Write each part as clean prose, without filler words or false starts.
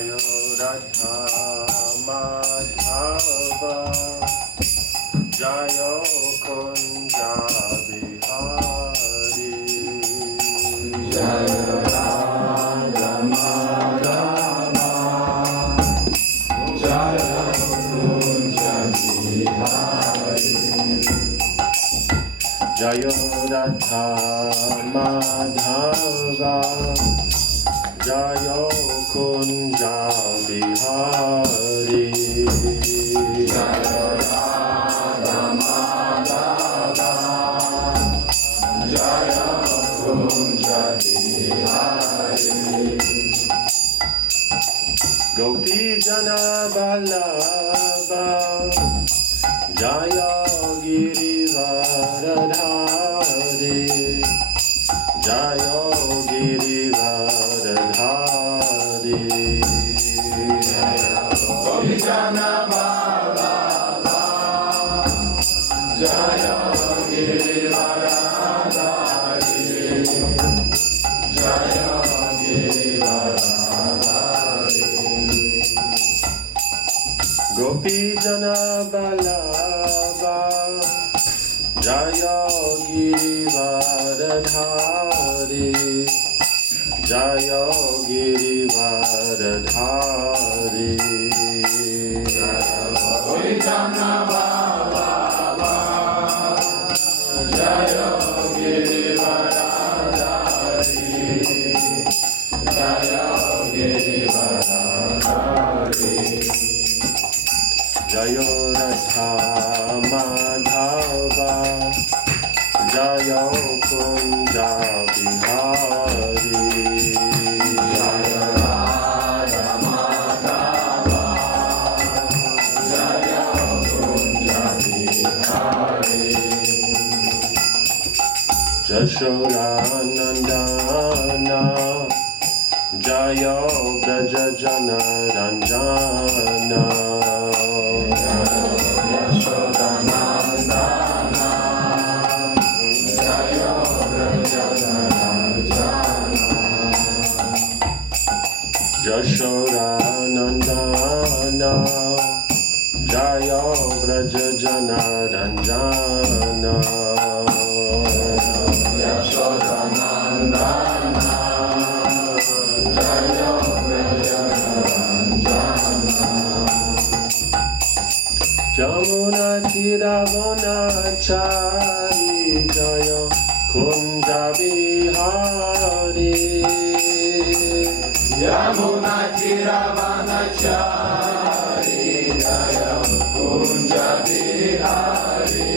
Jayo Radha Madhava Jayo Kunja Bihari Jayo Radha Madhava Jayo Kunja Bihari Jayo Radha Madhava Jayo Kunja Bihari Jayo Radha Madhava Jayo Kunja Bihari Gopi Jana Vallabha Jayo Girivaradhari Jayo Girivaradhari Gopi Jana Vallabha Jayo Girivaradhari Jayo Girivaradhari Gopi Jana Vallabha Jayo Girivaradhari Jayo Girivaradhari Gopi Jana Vallabha Jayo Girivaradhari Jayo Girivaradhari Jayo Radha Madhava Jayo Kunja Bihari Jayo Radha Madhava Jayo Kunja Bihari Jashodanandana Jayo Braja Jana Ranjana Jashodanandana Jayo Braja Jana Ranjana Jashodanandana Jayo Braja Jana Ranjana Jashodanandana Jayo Braja Ranjana Jamuna Tiravonachari Jayo Kunja Bihari Yamuna Tiravonachari Jayo Kunja Bihari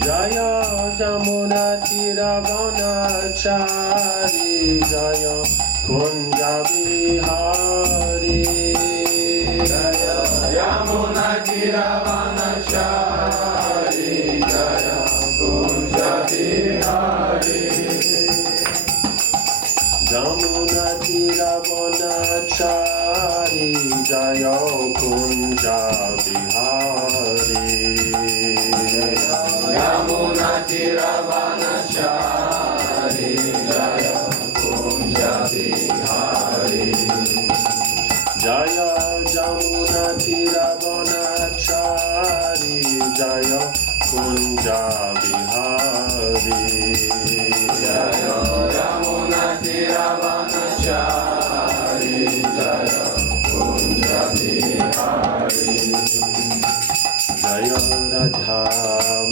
Jayo Jamuna Tiravonachari Jayo Kunja Bihari Jayo Yamuna Tiravonachari Jayo Kunja Bihari Jamuna Tiravonachari Jayo Kunja Bihari Yamuna Tiravonachari Jayo Kunja Bihari Jaya Jamuna Tiravonachari Jayo Kunja Bihari Jaya Jamuna Tiravonachari Jayo Kunja Bihari Jayo Radha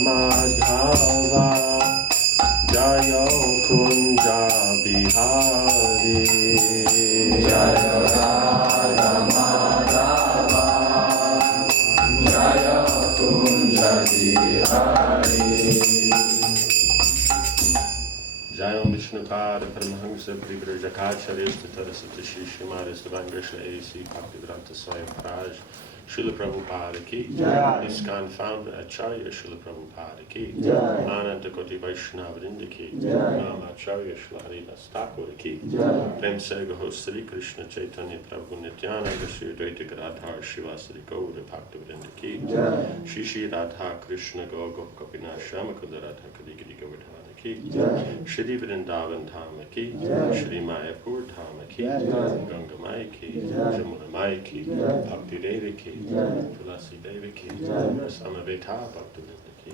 Madhava Jayo Kunja Bihari Jayo Radha Madhava Jayo Kunja Bihari Jayo Vishnupada Paramahamsa Privrajacharya Starasata Shishimara Stavangrisha A.C. Bhakti Vidya Swami Maharaja Srila Prabhupada ki, ISKCON founder Acharya Srila Prabhupada ki, Ananta Koti Vaishnavrinda ki, Acharya Srila Haridas Thakur ki, Prem Sega Host Sri Krishna Chaitanya Prabhu Nityananda Sri Advaita Gadadhar Shivasari Gaura Bhakti Vidya ki, Shishi Radha Krishna Go Gopinath Shama Kunda Radha Kadigiri Govardhana Ki, Shri Vrindavan Dham Ki, Shri Mayapur Dham Ki, Ganga Mai Ki, Jamuna Mai Ki, Bhakti Devi Ki, Tulasi Devi Ki, Samaveta Bhakti Vidya Ki,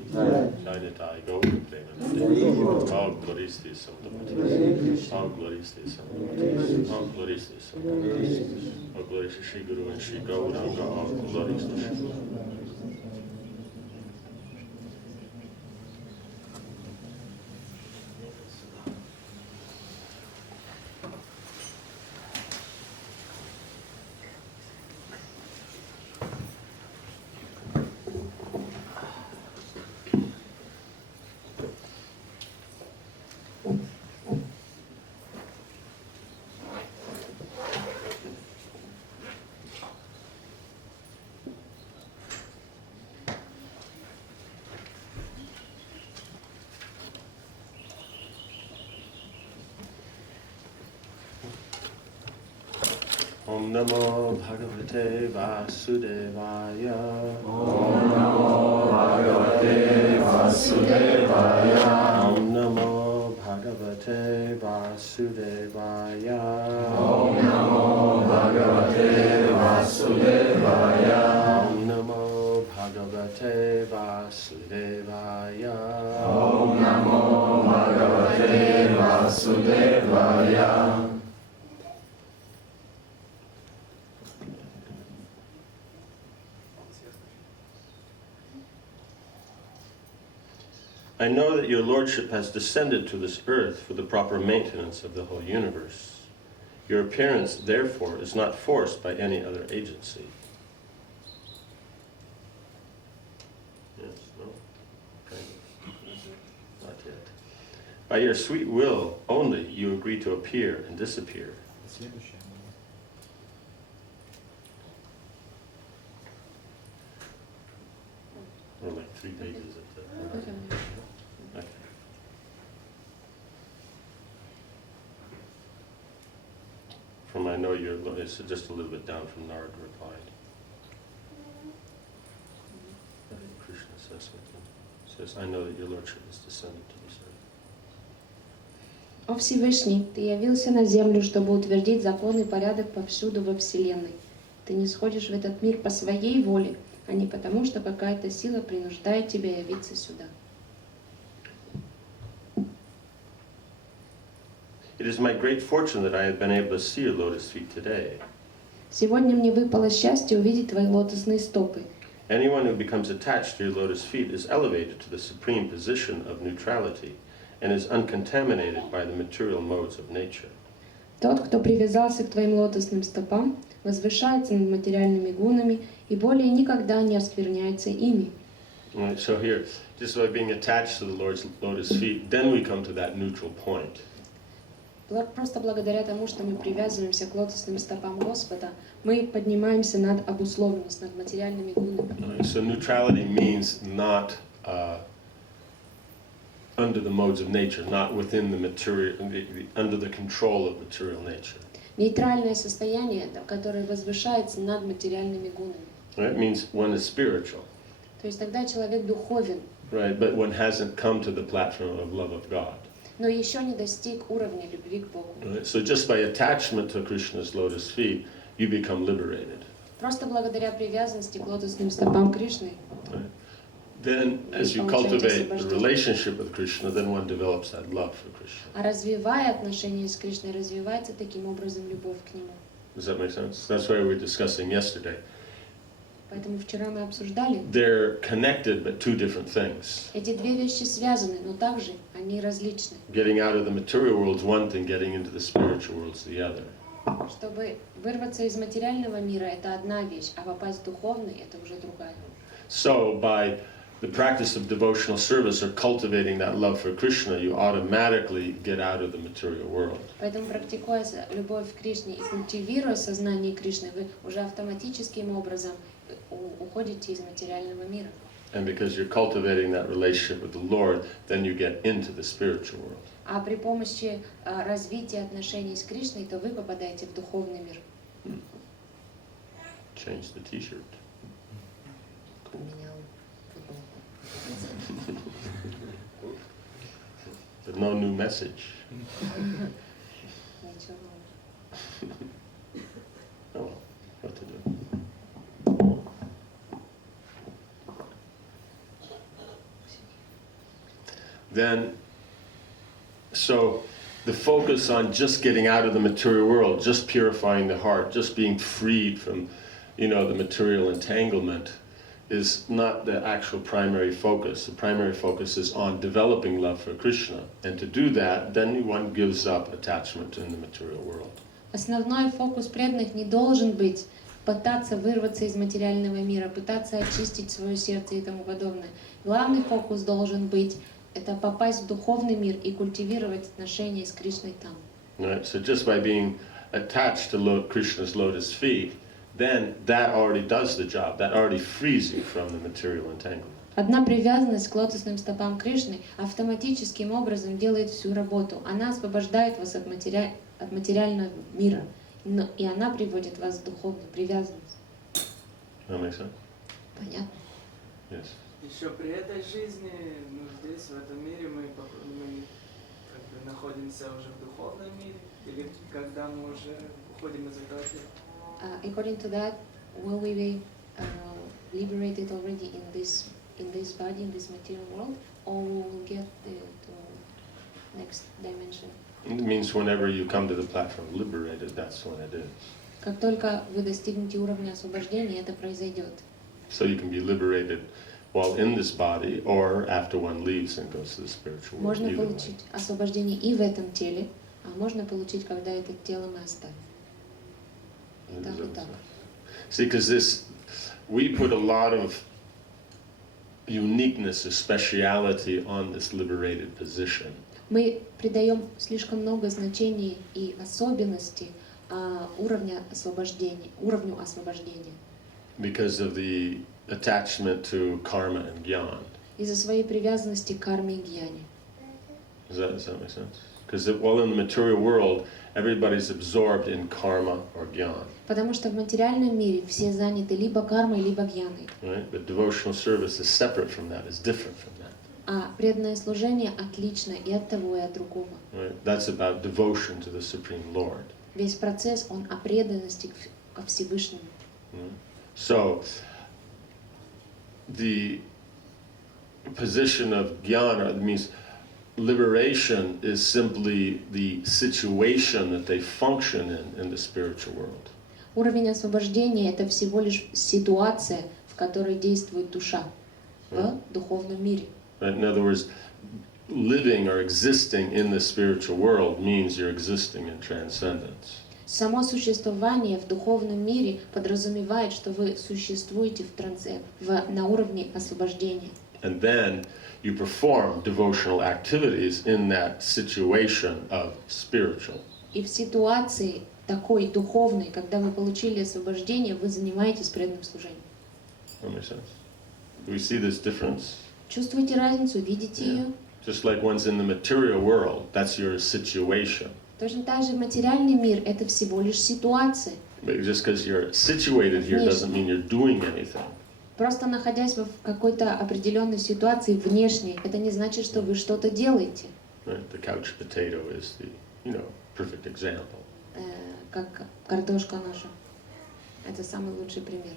Jainatai Gaura Premanande, all glories to Samdavatis, all glories to Samdavatis, all glories to Samdavatis, all glories to Shri Guru and Shri Gauranga, all glories to Shri Guru. Om Namo Bhagavate Vasudevaya. Om Namo Bhagavate Vasudevaya. Om Namo Bhagavate Vasudevaya. Om Namo Bhagavate Vasudevaya. Om Namo Bhagavate Vasudevaya. Om Namo Bhagavate Vasudevaya. I know that your Lordship has descended to this earth for the proper maintenance of the whole universe. Your appearance, therefore, is not forced by any other agency. Yes, no? Kind of. Not yet. By your sweet will only you agree to appear and disappear. Or like 3 pages at the... Okay. From I know your Lord, it's just a little bit down from Narada replied. Krishna says something. Says, I know that your Lordship is descended to this earth. О Всевышний, Ты явился на землю, чтобы утвердить закон и порядок повсюду во Вселенной. Ты не сходишь в этот мир по своей воле, а не потому, что какая-то сила принуждает тебя явиться сюда. It is my great fortune that I have been able to see your lotus feet today. Сегодня мне выпало счастье увидеть твои лотосные стопы. Anyone who becomes attached to your lotus feet is elevated to the supreme position of neutrality and is uncontaminated by the material modes of nature. Тот, кто привязался к твоим лотосным стопам, возвышается над материальными гунами и более никогда не оскверняется ими. Right, so here, just by being attached to the Lord's lotus feet, then we come to that neutral point. Просто благодаря тому, что мы привязываемся к лотосным стопам Господа, мы поднимаемся над обусловленностью, над материальными гунами. Right, so neutrality means not under the modes of nature, not within the material, under the control of material nature. Нейтральное состояние, которое возвышается над материальными гунами. Right, it means one is spiritual. То есть тогда человек духовен. Right, but one hasn't come to the platform of love of God. Но еще не достиг уровня любви к Богу. Right, so just by attachment to Krishna's lotus feet, you become liberated. Просто благодаря привязанности к лотосным стопам Кришны. Right. Then, as you cultivate the relationship with Krishna, then one develops that love for Krishna. А развивая отношения с Кришной, развивается таким образом любовь к Нему. Does that make sense? That's why we were discussing yesterday. Поэтому вчера мы обсуждали. They're connected, but two different things. Эти две вещи связаны, но также они различны. Getting out of the material world is one thing, getting into the spiritual world is the other. Чтобы вырваться из материального мира, это одна вещь, а попасть в духовный, это уже другая. So, by the practice of devotional service or cultivating that love for Krishna, you automatically get out of the material world. Поэтому, практикуя любовь к Кришне и культивируя сознание Кришны, вы уже автоматическим образом уходите из материального мира. And because you're cultivating that relationship with the Lord, then you get into the spiritual world. А при помощи развития отношений с Кришной, то вы попадаете в духовный мир. Change the t-shirt. Поменял футболку. no new message. Ничего. Oh well, what to do? Then, so the focus on just getting out of the material world, just purifying the heart, just being freed from, the material entanglement is not the actual primary focus. The primary focus is on developing love for Krishna. And to do that, then one gives up attachment in the material world. Основной фокус преданных не должен быть пытаться вырваться из материального мира, пытаться очистить свое сердце и тому подобное. Главный фокус должен быть это попасть в духовный мир и культивировать отношения с Кришной там. Right? So just by being attached to Krishna's lotus feet, then that already does the job. That already frees you from the material entanglement. Одна привязанность к лотосным стопам Кришны автоматическим образом делает всю работу. Она освобождает вас от материального мира, и она приводит вас в духовную привязанность. That makes sense? Понятно? Yes. Еще при этой жизни, здесь, в этом мире, мы как бы находимся уже в духовном мире, или когда мы уже уходим из этого тела. According to that, will we be liberated already in this body, in this material world, or we will get to next dimension? It means whenever you come to the platform liberated, that's when it is. Как только вы достигнете уровня освобождения, это произойдет. So you can be liberated while in this body, or after one leaves and goes to the spiritual world. Можно получить освобождение и в этом теле, а можно получить, когда это тело мы оставим. И так, и так. See, because we put a lot of uniqueness or speciality on this liberated position. Мы придаем слишком много значений и особенностей уровню освобождения. Because of the attachment to karma and gyan. Из-за своей привязанности к карме и гьяне. Does that make sense? Because while in the material world, everybody's absorbed in karma or gyan. Потому что в материальном мире все заняты либо кармой, либо гьяной. Right? But devotional service is separate from that, is different from that. А преданное служение отлично и от того, и от другого. Right? That's about devotion to the Supreme Lord. Весь процесс, он о преданности ко Всевышнему. So, the position of jnana means liberation is simply the situation that they function in the spiritual world. Уровень освобождения — это всего лишь ситуация, в которой действует душа в духовном мире. In other words, living or existing in the spiritual world means you're existing in transcendence. Само существование в духовном мире подразумевает, что вы существуете на уровне освобождения. And then you perform devotional activities in that situation of spiritual. И в ситуации такой духовной, когда вы получили освобождение, вы занимаетесь преданным служением. That makes sense? Do we see this difference? Чувствуете разницу? Видите ее? Just like one's in the material world, that's your situation. Точно так же материальный мир — это всего лишь ситуация. But just because you're situated here doesn't mean you're doing anything. Просто находясь в какой-то определенной ситуации внешней, это не значит, что вы что-то делаете. Right? The couch potato is the, perfect example. Как картошка наша. Это самый лучший пример.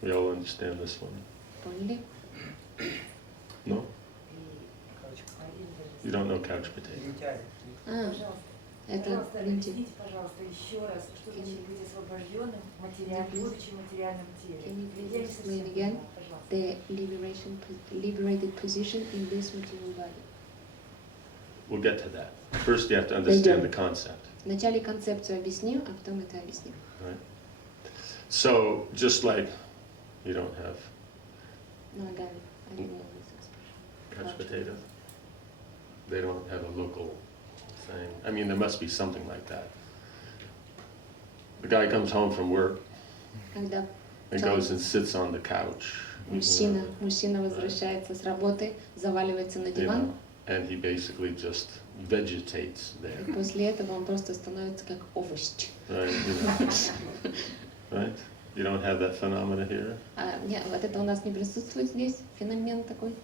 We all understand this one. Поняли? No? You don't know couch potato. Это Пожалуйста, лентик. объясните, пожалуйста, еще раз, что значит быть освобожденным, будучи в материальном теле. Can you Я please не explain совсем again поняла, пожалуйста. the liberated position in this material body? We'll get to that. First you have to understand the concept. Вначале концепцию объясним, а потом это объясним. Right? So, just like you don't have No, I got it. I don't know this expression. couch potato, they don't have a local thing. I mean, there must be something like that. The guy comes home from work Когда and goes and sits on the couch. мужчина возвращается с работы, заваливается на диван, and he basically just vegetates there. и после этого он просто становится как овощ. Right? Right? You don't have that phenomena here? Нет, вот это у нас не присутствует здесь, феномен такой.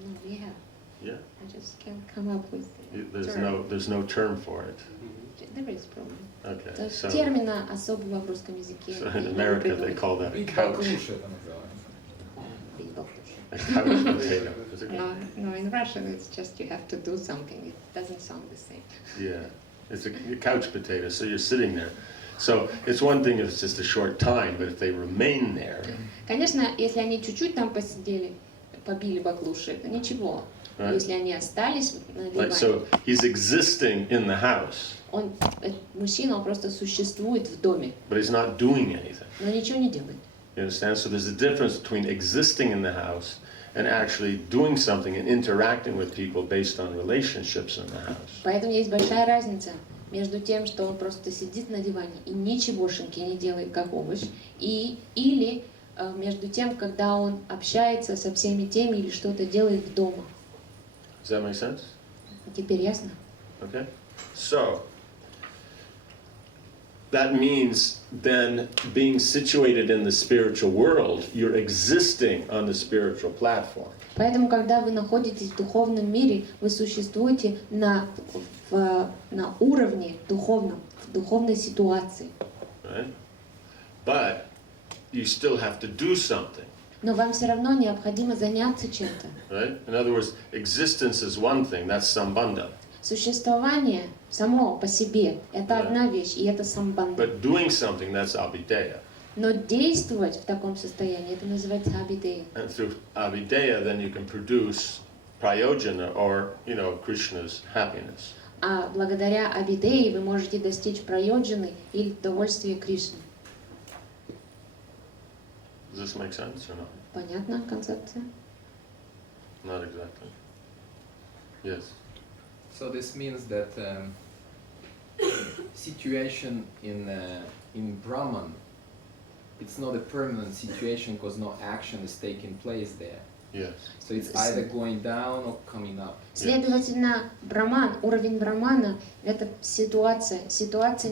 No, we have. Yeah. I just can't come up with There's no term for it. There is problem. Okay. То есть So, термина особого в русском языке. so in America they call that a Бить couch. баклуши это называется. A couch potato. Is it- No, in Russian it's just you have to do something. It doesn't sound the same. Yeah. It's a couch potato. So you're sitting there. So it's one thing if it's just a short time, but if they remain there, Конечно, если они чуть-чуть там посидели, побили баклуши, это ничего. Right. Если они остались на like диване, so he's existing in the house, мужчина, он просто существует в доме, but he's not doing anything. но ничего не делает. You understand? So there's a difference between existing in the house and actually doing something and interacting with people based on relationships in the house. Поэтому есть большая разница между тем, что он просто сидит на диване и ничегошеньки не делает, как овощ, или между тем, когда он общается со всеми теми или что-то делает дома. Does that make sense? Теперь ясно? Okay? So that means then being situated in the spiritual world, you're existing on the spiritual platform. Поэтому, когда вы находитесь в духовном мире, вы существуете на уровне духовном, в духовной ситуации. Right? But you still have to do something. Но вам все равно необходимо заняться чем-то. Right? In other words, existence is one thing, that's sambandha. Существование само по себе – это одна вещь, и это самбандха. But doing something, that's abhideya. Но действовать в таком состоянии – это называется абидея. And through abhideya, then you can produce prayojana, or, Krishna's happiness. А благодаря абидее вы можете достичь прайоджаны или удовольствия Кришны. Does this make sense or not? Понятна концепция? Not exactly. Yes. So this means that situation in Brahman, it's not a permanent situation because no action is taking place there. Yes. So it's either going down or coming up. Следовательно, браман, уровень брамана – это ситуация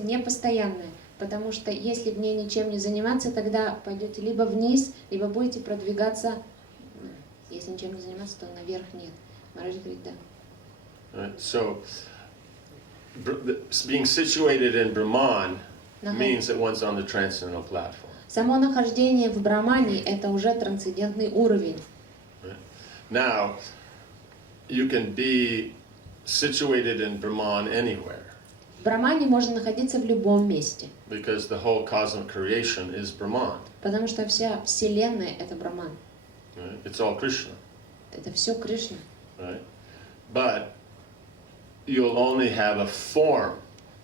непостоянная, потому что если в ней ничем не заниматься, тогда пойдете либо вниз, либо будете продвигаться, если ничем не заниматься, то наверх нет. Махарадж говорит, да. Right. So, being situated in Brahman means that one's on the transcendental platform. Само нахождение в брамане – это уже трансцендентный уровень. Right. Now, you can be situated in Brahman anywhere. В брамане можно находиться в любом месте, Because the whole cosmic creation is Brahman. потому что вся Вселенная – это браман. Right? It's all Krishna. Это все Кришна. Right? But you'll only have a form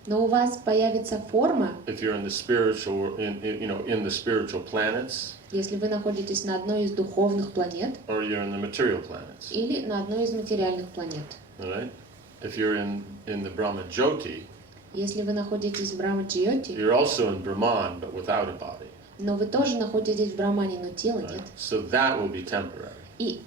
Но у вас появится форма, if you're in the spiritual, in the spiritual planets, если вы находитесь на одной из духовных планет or you're in the material planets. или на одной из материальных планет. All right? If you're in the Brahma Jyoti, Если вы находитесь в Брахма-Джьоти, you're also in Brahman, but without a body. но вы тоже находитесь в Брамане, но тела Right? нет. So that will be temporary. И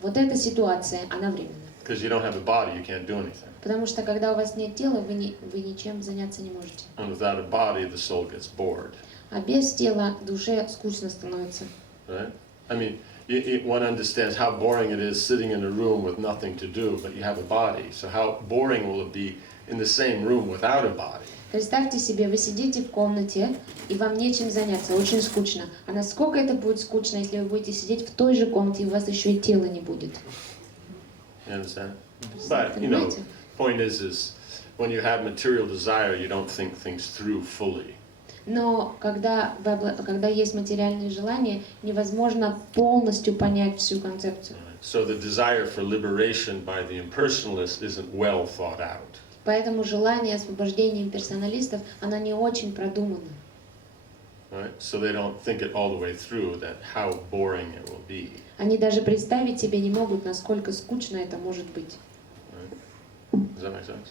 вот эта ситуация, она временная. Because you don't have a body, you can't do anything. Потому что когда у вас нет тела, вы ничем заняться не можете. And without a body, the soul gets bored. А без тела душе скучно становится. Right? I mean, one understands how boring it is sitting in a room with nothing to do, but you have a body. So how boring will it be in the same room without a body? Представьте себе, вы сидите в комнате, и вам нечем заняться, очень скучно. А насколько это будет скучно, если вы будете сидеть в той же комнате, и у вас еще и тела не будет? You understand? But, point is when you have material desire, you don't think things through fully. Но когда есть материальные желания, невозможно полностью понять всю концепцию. So the desire for liberation by the impersonalist isn't well thought out. Поэтому желание освобождения имперсоналистов, оно не очень продумано. Right? So they don't think it all the way through that how boring it will be. Они даже представить себе не могут, насколько скучно это может быть. Right? Does that make sense?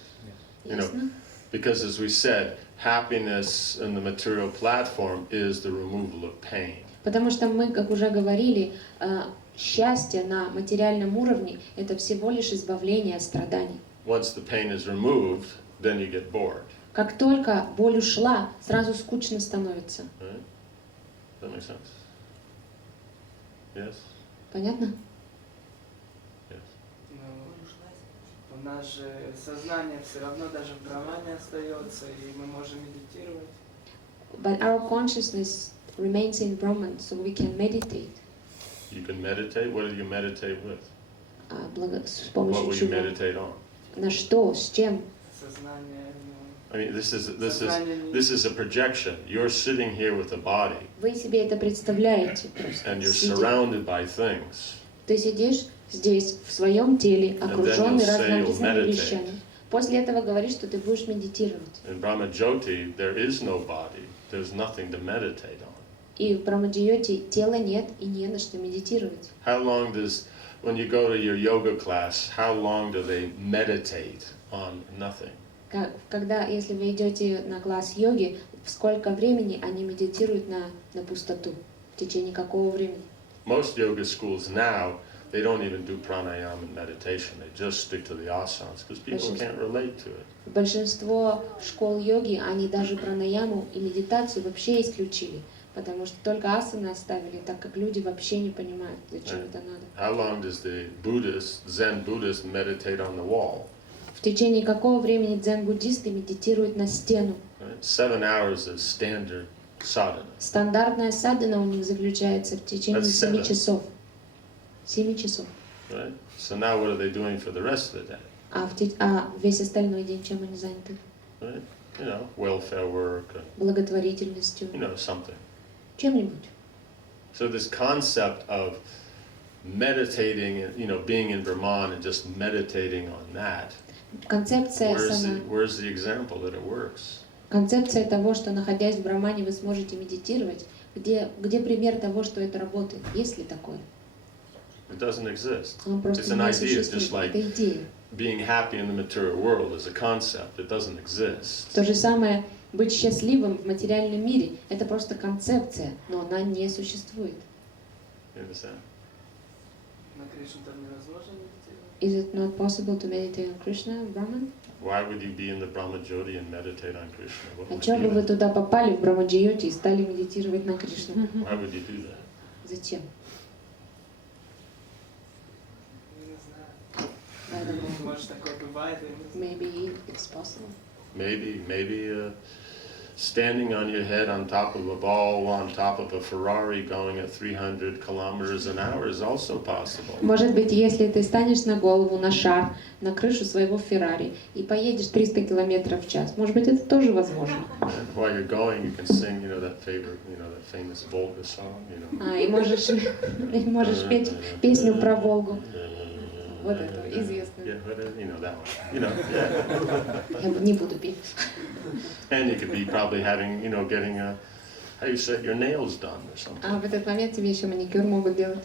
Ясно? Because as we said, happiness in the material platform is the removal of pain. Потому что мы, как уже говорили, счастье на материальном уровне – это всего лишь избавление от страданий. Once the pain is removed, then you get bored. Как только боль ушла, сразу скучно становится. Right? Does that make sense? Yes? Понятно? Yes. Ну, наше сознание все равно даже в брамане остается, и мы можем медитировать. But our consciousness remains in Brahman, so we can meditate. You can meditate. What do you meditate with? С What помощью will you чего? meditate on? На что? С чем? Сознание, I mean, this is a projection. You're sitting here with a body, Вы себе это представляете просто. and you're сидя. surrounded by things. Ты сидишь здесь, в своем теле, окруженный you'll say you'll разнообразными meditate. вещами. После этого говоришь, что ты будешь медитировать. In Brahma Jyoti, there is no body. There's nothing to meditate on. И в Брамаджьоти тела нет и не на что медитировать. How long does, when you go to your yoga class, how long do they meditate on nothing? Когда, если вы идете на класс йоги, сколько времени они медитируют на пустоту? В течение какого времени? Most yoga schools now, they don't even do pranayama and meditation. They just stick to the asanas because people can't relate to it. Большинство школ йоги, они даже пранаяму и медитацию вообще исключили, потому что только асаны оставили, так как люди вообще не понимают, зачем это надо. How long does the Buddhist, Zen Buddhist meditate on the wall? В течение какого времени дзен-буддисты медитируют на стену? Right? 7 hours is standard sadhana. Стандартная садхана у них заключается в течение That's 7 7. часов. 7 часов. Right? So now what are they doing for the rest of the day? А весь остальной день чем они заняты? Right? You know, welfare work, Благотворительностью, you know, something. чем-нибудь. So this concept of meditating, you know, being in Brahman and just meditating on that, Концепция where's the example that it works? Концепция того, что находясь в Брамане вы сможете медитировать, где пример того, что это работает? Есть ли такое? It doesn't exist. Он It's просто an не idea, существует. just like Это идея. being happy in the material world is a concept. It doesn't exist. То же самое, быть счастливым в материальном мире, это просто концепция, но она не существует. You understand? На Кришну там невозможно медитировать. Is it not possible to meditate on Krishna, Brahman? Why would you be in the Brahma Jyoti and meditate on Krishna? What А would чего бы you вы do? туда попали в Брамаджьоти и стали медитировать на Кришну? Why would you do that? Зачем? Не знаю. I don't know. Может, такое бывает, я не знаю. Maybe it's possible. Maybe standing on your head on top of a ball, on top of a Ferrari going at 300 kilometers an hour is also possible. Может быть, если ты станешь на голову, на шар, на крышу своего Феррари и поедешь 300 километров в час, может быть, это тоже возможно. And while you're going, you can sing, you know, that famous Volga song, you know. И можешь петь песню про Волгу. Вот это известно. Yeah, you know that one. You know, yeah. Я не буду петь. And you could be probably having, you know, getting how you say, your nails done or something. А в этот момент тебе еще маникюр могут делать.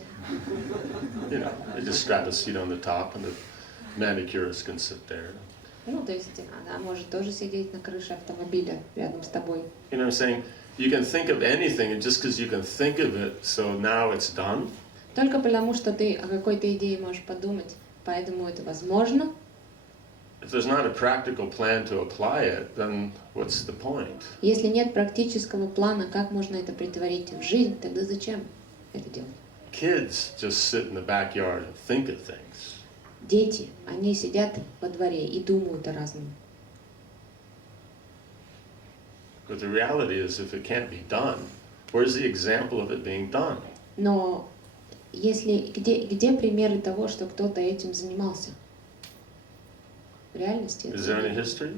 You know, they just strap a seat on the top and the manicurist can sit there. Ну, то есть она может тоже сидеть на крыше автомобиля рядом с тобой. You know what I'm saying? You can think of anything, and just because you can think of it, so now it's done. Только потому, что ты о какой-то идее можешь подумать, поэтому это возможно. If there's not a practical plan to apply it, then what's the point? Если нет практического плана, как можно это притворить в жизнь, тогда зачем это делать? Kids just sit in the backyard and think of things. Дети, они сидят во дворе и думают о разном. But the reality is, if it can't be done, where's the example of it being done? Но если где примеры того, что кто-то этим занимался? В реальности Is there это any history?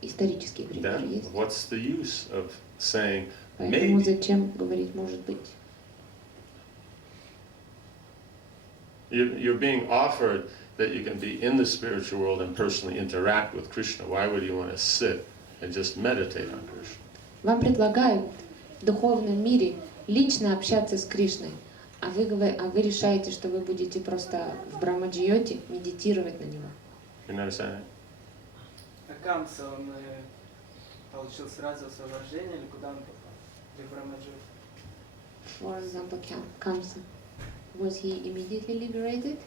исторические примеры Then есть. what's the use of saying Поэтому maybe? зачем говорить может быть? You're being offered that you can be in the spiritual world and personally interact with Krishna. Why would you want to sit and just meditate on Krishna? Вам предлагают в духовном мире лично общаться с Кришной, а вы решаете, что вы будете просто в Брамаджьоти медитировать на него. You know what I'm saying? А Камса, он получил сразу освобождение, или куда он попал? Или в Брамаджьоти? For example, Kamsa, was he immediately liberated?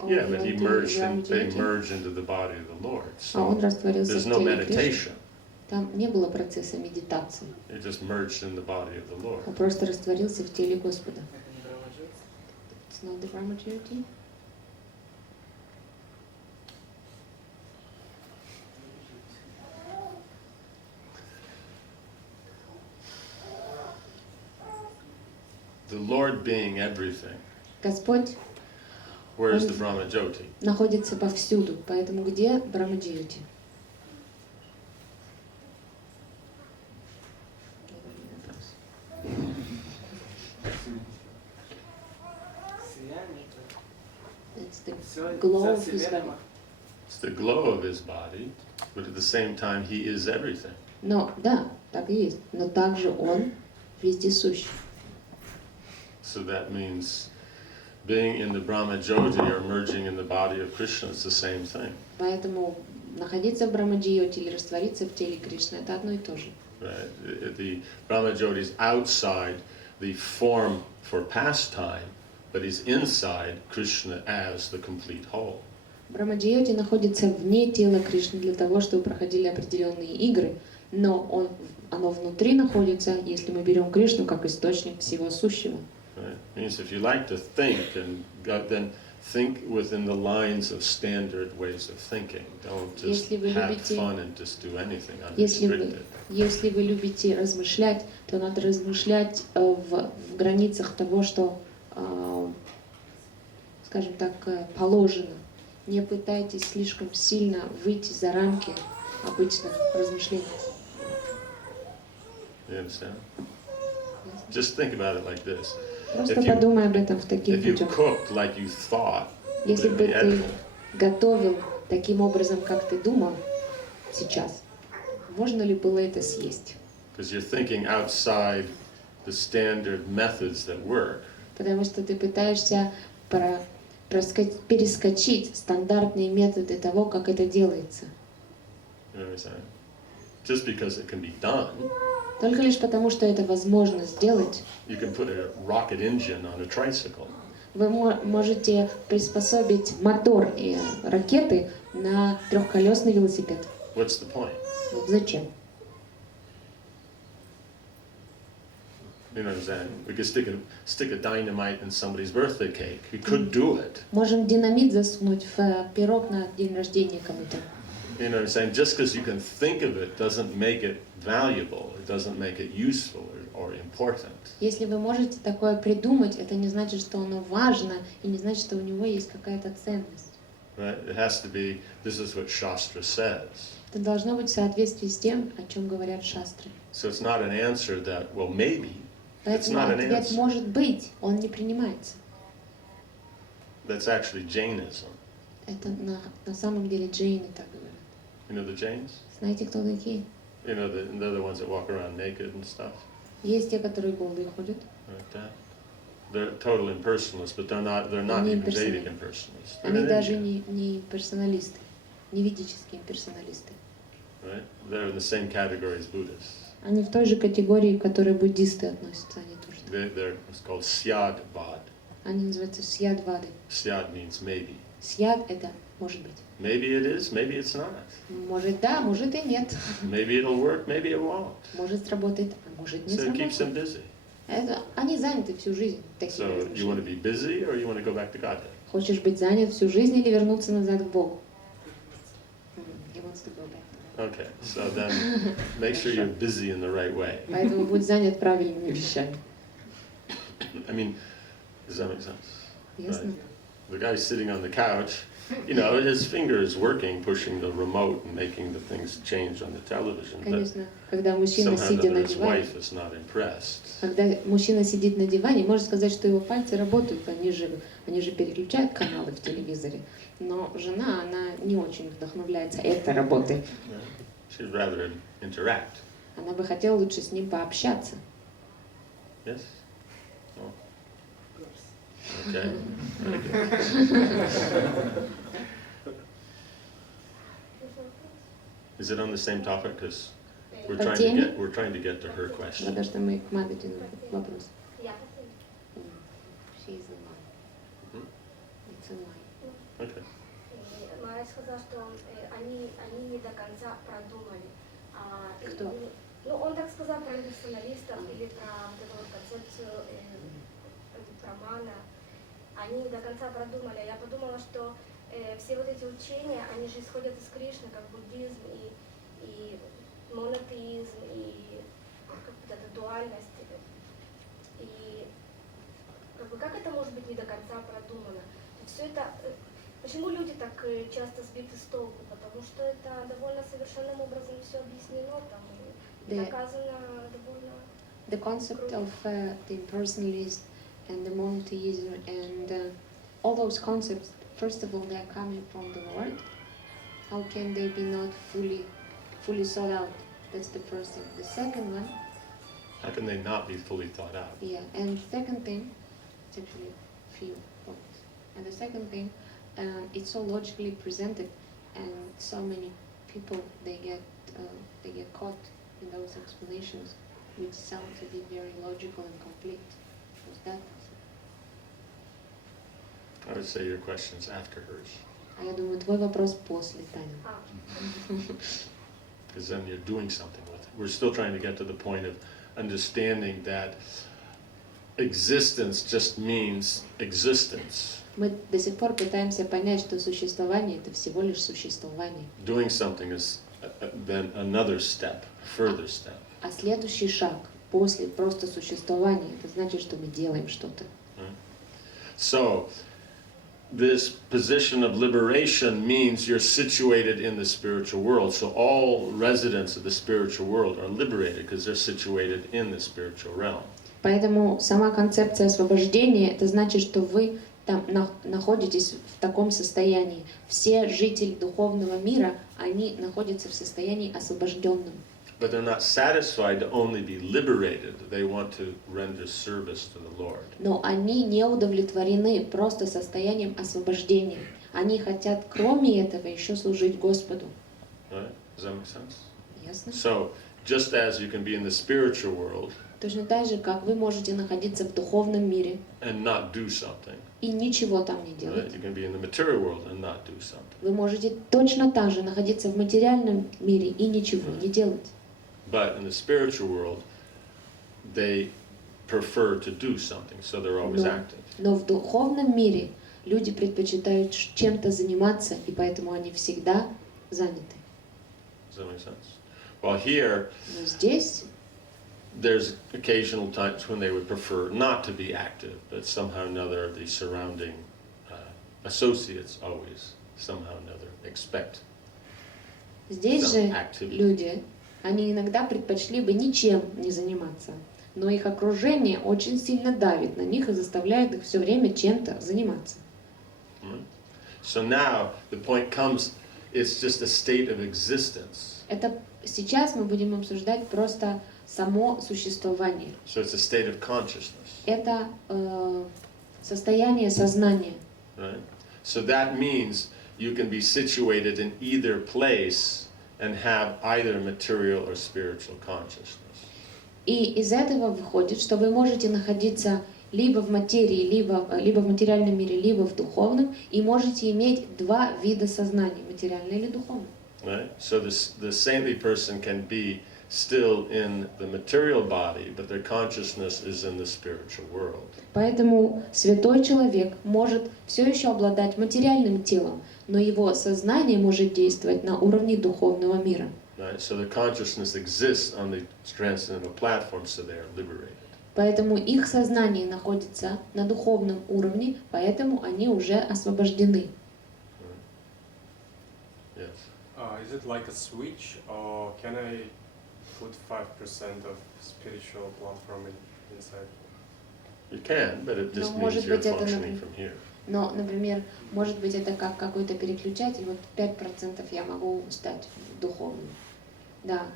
Or Yeah, but he went to merged. They Bramajyoti? merged into the body of the Lord. А он So растворился there's в no теле Кришны. meditation. Там не было процесса медитации, It just merged in the body of the Lord. он просто растворился в теле Господа. Это не Брамаджьоти? It's not the Bramajyoti? Lord being everything, Господь where is the Brahma Jyoti? находится повсюду, поэтому где Брахма-джьоти? Сияние. It's the Всё, glow вся of his Вселенная. body. It's the glow of his body, but at the same time, he is everything. Но, да, так и есть. Но также он вездесущ. So that means being in the Brahma Jyoti or merging in the body of Krishna is the same thing. Поэтому находиться в Брахма-джьоти или раствориться в теле Кришны — это одно и то же. Right? The Brahma Jyoti is outside the form for pastime, but is inside Krishna as the complete whole. Брахма-джьоти находится вне тела Кришны для того, чтобы проходили определенные игры, но оно внутри находится, если мы берем Кришну как источник всего сущего. Right? Means if you like to think, and then think within the lines of standard ways of thinking. Don't just have fun and just do anything unrestricted. Если вы любите размышлять, то надо размышлять в границах того, что, скажем так, положено. Не пытайтесь слишком сильно выйти за рамки обычных размышлений. You understand? Just think about it like this. Просто подумай об этом в таких If you путях. cooked like you thought, Если would бы it be ты edible? готовил таким образом, как ты думал сейчас, можно ли было это съесть? Because you're thinking outside the standard methods that work. Потому что ты пытаешься перескочить стандартные методы того, как это делается. You know what I'm saying? Just because it can be done, Только лишь потому, что это возможно сделать, you can put a rocket engine on a tricycle. вы можете приспособить мотор и ракеты на трехколесный велосипед. What's the point? Вот зачем? You know what I'm saying? We could stick a dynamite in somebody's birthday cake. You could do it. Можем динамит засунуть в пирог на день рождения кому-то. You know what I'm saying? Just because you can think of it doesn't make it valuable. It doesn't make it useful or important. Если вы можете такое придумать, это не значит, что оно важно, и не значит, что у него есть какая-то ценность. Right? It has to be, this is what Shastra says. Это должно быть в соответствии с тем, о чем говорят шастры. So it's not an answer that, well, maybe. It's Поэтому not an ответ answer. может быть, он не принимается. That's actually Jainism. Это на самом деле джейны так говорят. You know the Jains? Знаете, кто такие? You know, they're the ones that walk around naked and stuff. Есть те, которые голые ходят. Like that. They're total impersonalists, but they're not Они even имперсонали- Vedic impersonalists. They're Они in даже India, не персоналисты, не ведические персоналисты. right? They're in the same category as Buddhists. Они в той же категории, к которой буддисты относятся, они тоже. It's called Syadvad. Они называются сьядвады. Syad means maybe. Сьяд — это может быть. Maybe it is, maybe it's not. Может да, может и нет. Maybe it'll work, maybe it won't. Может сработает, а может не So it keeps them сработает. busy. Они заняты всю жизнь такими So you want to размышлениями. be busy or you want to go back to Godhead? Хочешь быть занят всю жизнь или вернуться назад к Богу? He wants to go back. Okay, so then make sure you're busy in the right way. Поэтому будь занят правильными вещами. I mean, does that make sense? Ясно? The guy sitting on the couch, you know, his finger is working, pushing the remote and making the things change on the television. But Конечно, когда мужчина, somehow or сидя на another, his диване, wife is not impressed. когда мужчина сидит на диване, можно сказать, что его пальцы работают, они же переключают каналы в телевизоре. Но жена, она не очень вдохновляется этой работой. She'd rather interact. Она бы хотела лучше с ним пообщаться. Yes? Oh. Okay. Very good. Is it on the same topic? Because we're По trying теме? to get to her question. Потому что мы к Мадатину вопрос. Я. She is in line. It's in line. Okay. Маharaj сказал, что они не до конца продумали. Кто? Ну, он так сказал про персоналистов или про вот эту вот концепцию прамана. Они не до конца продумали. Я подумала, что все вот эти учения, они же исходят из Кришны, как буддизм и монотеизм, и как вот эта дуальность. И как это может быть не до конца продумано? Все это, почему люди так часто сбиты с толку? Потому что это довольно совершенным образом все объяснено, там, и доказано довольно... The concept of the impersonalism and the monotheism and all those concepts, first of all, they are coming from the Lord. How can they be not fully thought out? That's the first thing. The second one. How can they not be fully thought out? Yeah, and second thing, it's actually a few points. And the second thing, it's so logically presented, and so many people they get caught in those explanations, which sound to be very logical and complete. Was that? I would say your question's after hers. А я думаю, твой вопрос после Тани. Because then you're doing something with it. We're still trying to get to the point of understanding that existence just means existence. Мы до сих пор пытаемся понять, что существование — это всего лишь существование. Doing something is then another step, further step. А следующий шаг после просто существования — это значит, что мы делаем что-то. So, this position of liberation means you're situated in the spiritual world. So all residents of the spiritual world are liberated because they're situated in the spiritual realm. Поэтому сама концепция освобождения — это значит, что вы там находитесь в таком состоянии. Все жители духовного мира, они находятся в состоянии освобожденном. But they're not satisfied to only be liberated. They want to render service to the Lord. Но они не удовлетворены просто состоянием освобождения. Они хотят, кроме этого, еще служить Господу. Right? Does that make sense? Ясно? So, just as you can be in the spiritual world Точно так же, как вы можете находиться в духовном мире and not do something, и ничего там не right? делать. You can be in the material world and not do something. Вы можете точно так же находиться в материальном мире и ничего не делать. But in the spiritual world, they prefer to do something, so they're always active. Но в духовном мире люди предпочитают чем-то заниматься, и поэтому они всегда заняты. Does that make sense? Well, here, Но здесь there's occasional times when they would prefer not to be active, but somehow or another the surrounding associates always somehow or another expect здесь some же activity. люди, они иногда предпочли бы ничем не заниматься, но их окружение очень сильно давит на них и заставляет их все время чем-то заниматься. So now the point comes, it's just a state of existence. Это сейчас мы будем обсуждать просто само существование. So it's a state of consciousness, Это состояние сознания. right? So that means you can be situated in either place and have either material or spiritual consciousness. И из этого выходит, что вы можете находиться либо в материи, либо в материальном мире, либо в духовном, и можете иметь два вида сознания, материальное или духовное. Right? So the saintly person can be still in the material body, but their consciousness is in the spiritual world. Поэтому святой человек может все еще обладать материальным телом, но его сознание может действовать на уровне духовного мира. Right? So the consciousness exists on the transcendental platform, so they are liberated. Поэтому их сознание находится на духовном уровне, поэтому они уже освобождены. Yes. Is it like a switch, or can I put 5% of spiritual platform inside? You can, but it just No, means может you're быть, это, functioning например, from here. Но, например, может быть это как какой-то переключатель, вот 5% я могу стать духовным. Да.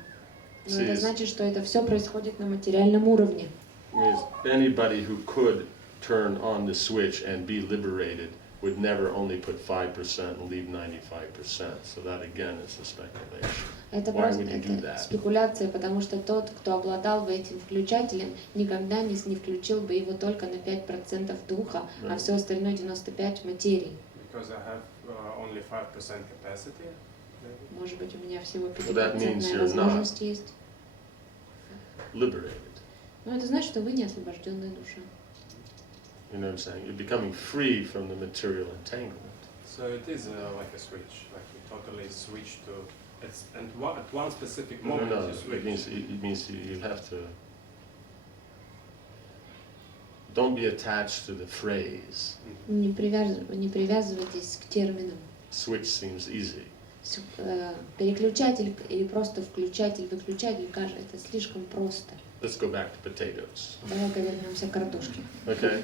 Но это значит, что это все происходит на материальном уровне. Means anybody who could turn on the switch and be liberated would never only put 5% and leave 95%. So that again is a speculation. Это Why просто would you do это that? спекуляция, потому что тот, кто обладал бы этим включателем, никогда не включил бы его только на 5% духа, а все остальное 95% материи. Because I have only 5% capacity. Maybe? Может быть, у меня всего that means 5% you're возможность есть. Liberated. Но это значит, что вы не освобожденная душа. You know what I'm saying? You're becoming free from the material entanglement. So it is like a switch, like you totally switch to, and at one specific moment you switch. It means you have to don't be attached to the phrase. Не привязывайтесь к терминам. Switch seems easy. Переключатель или просто включатель, выключатель, кажется, это слишком просто. Let's go back to potatoes. Давай-ка вернемся к картошке. Okay.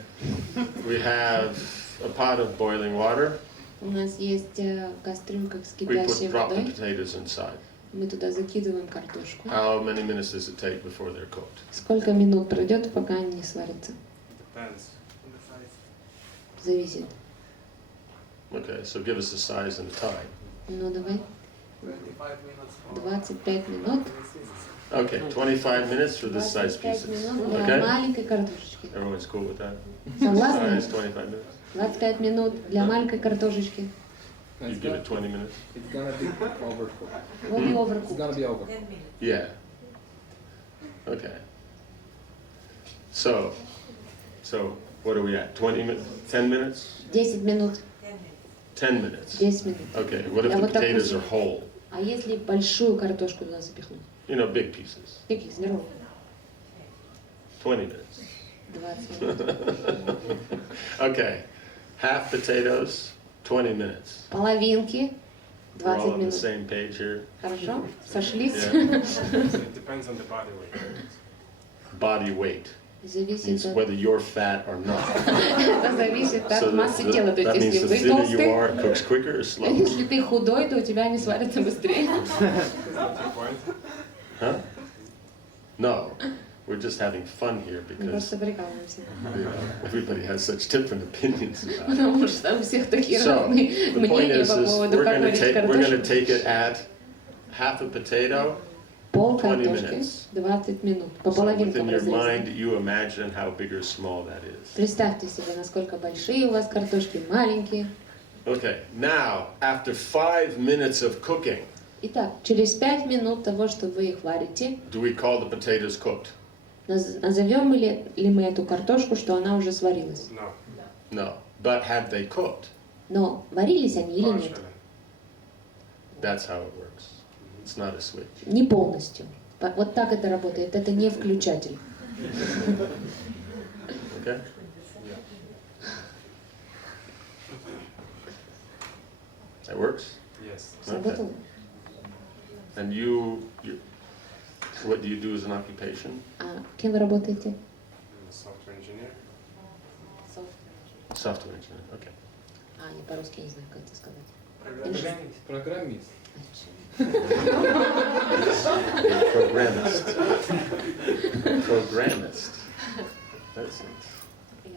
We have a pot of boiling water. У нас есть кастрюлька с We кипящей drop the водой. potatoes inside. Мы туда закидываем картошку. How many minutes does it take before they're cooked? Сколько минут пройдет, пока они не сварятся? Depends. Зависит. Okay, so give us a size and a time. Ну давай. 25 minutes for 25 минут. Okay, 25 minutes for this size 25 pieces. минут для Okay? маленькой картошечки. Everyone's cool with that? Согласны? Size 25 minutes? 25 минут для маленькой картошечки. You give it 20 minutes? It's gonna be overcooked. Вот и It's overcooked. gonna be over. 10 minutes. Yeah. Okay. So what are we at? 20 minutes? 10 minutes? 10 минут. 10 minutes. 10 minutes. 10 минут. Okay, what if Yeah, the вот так potatoes вот. are whole? А если большую картошку туда запихнуть? You know, big pieces. Каких здоровых? 20 minutes. 20 минут. Okay, half potatoes, 20 minutes. Половинки. We're all 20 on the минут. same page here. Хорошо? Сошлись? Yeah. It depends on the body weight. Body weight Зависит means от... whether you're fat or not. Это зависит от массы тела. То that есть, means если the вы thinner you толстый, are, it cooks quicker or slower. если ты худой, то у тебя они сварятся быстрее. Is that your point? Huh? No, we're just having fun here Мы because просто прикалываемся. you know, everybody has such different opinions about it. Потому что у всех такие So, разные the point мнения is, по поводу, we're как going варить to картошку. take it at half a potato. Пол 20 картошки, minutes. 20 минут. По So половинкам within your mind, разрезать. you imagine how big or small that is. Представьте себе, насколько большие у вас картошки, маленькие. Okay, now, after 5 minutes of cooking, Итак, через 5 минут того, что вы их варите, do we call the potatoes cooked? назовем ли мы эту картошку, что она уже сварилась? No. No. But have they cooked? Но варились они или нет? Partially. That's how it works. It's not a switch. Не полностью. Вот так это работает. Это не включатель. Okay? That works? Yes. Сработало? And you, what do you do as an occupation? А кем вы работаете? I'm a software engineer. Software engineer. Okay. А, я по-русски не знаю, как это сказать. Программист. Programmist. Programmist. That's it. Я.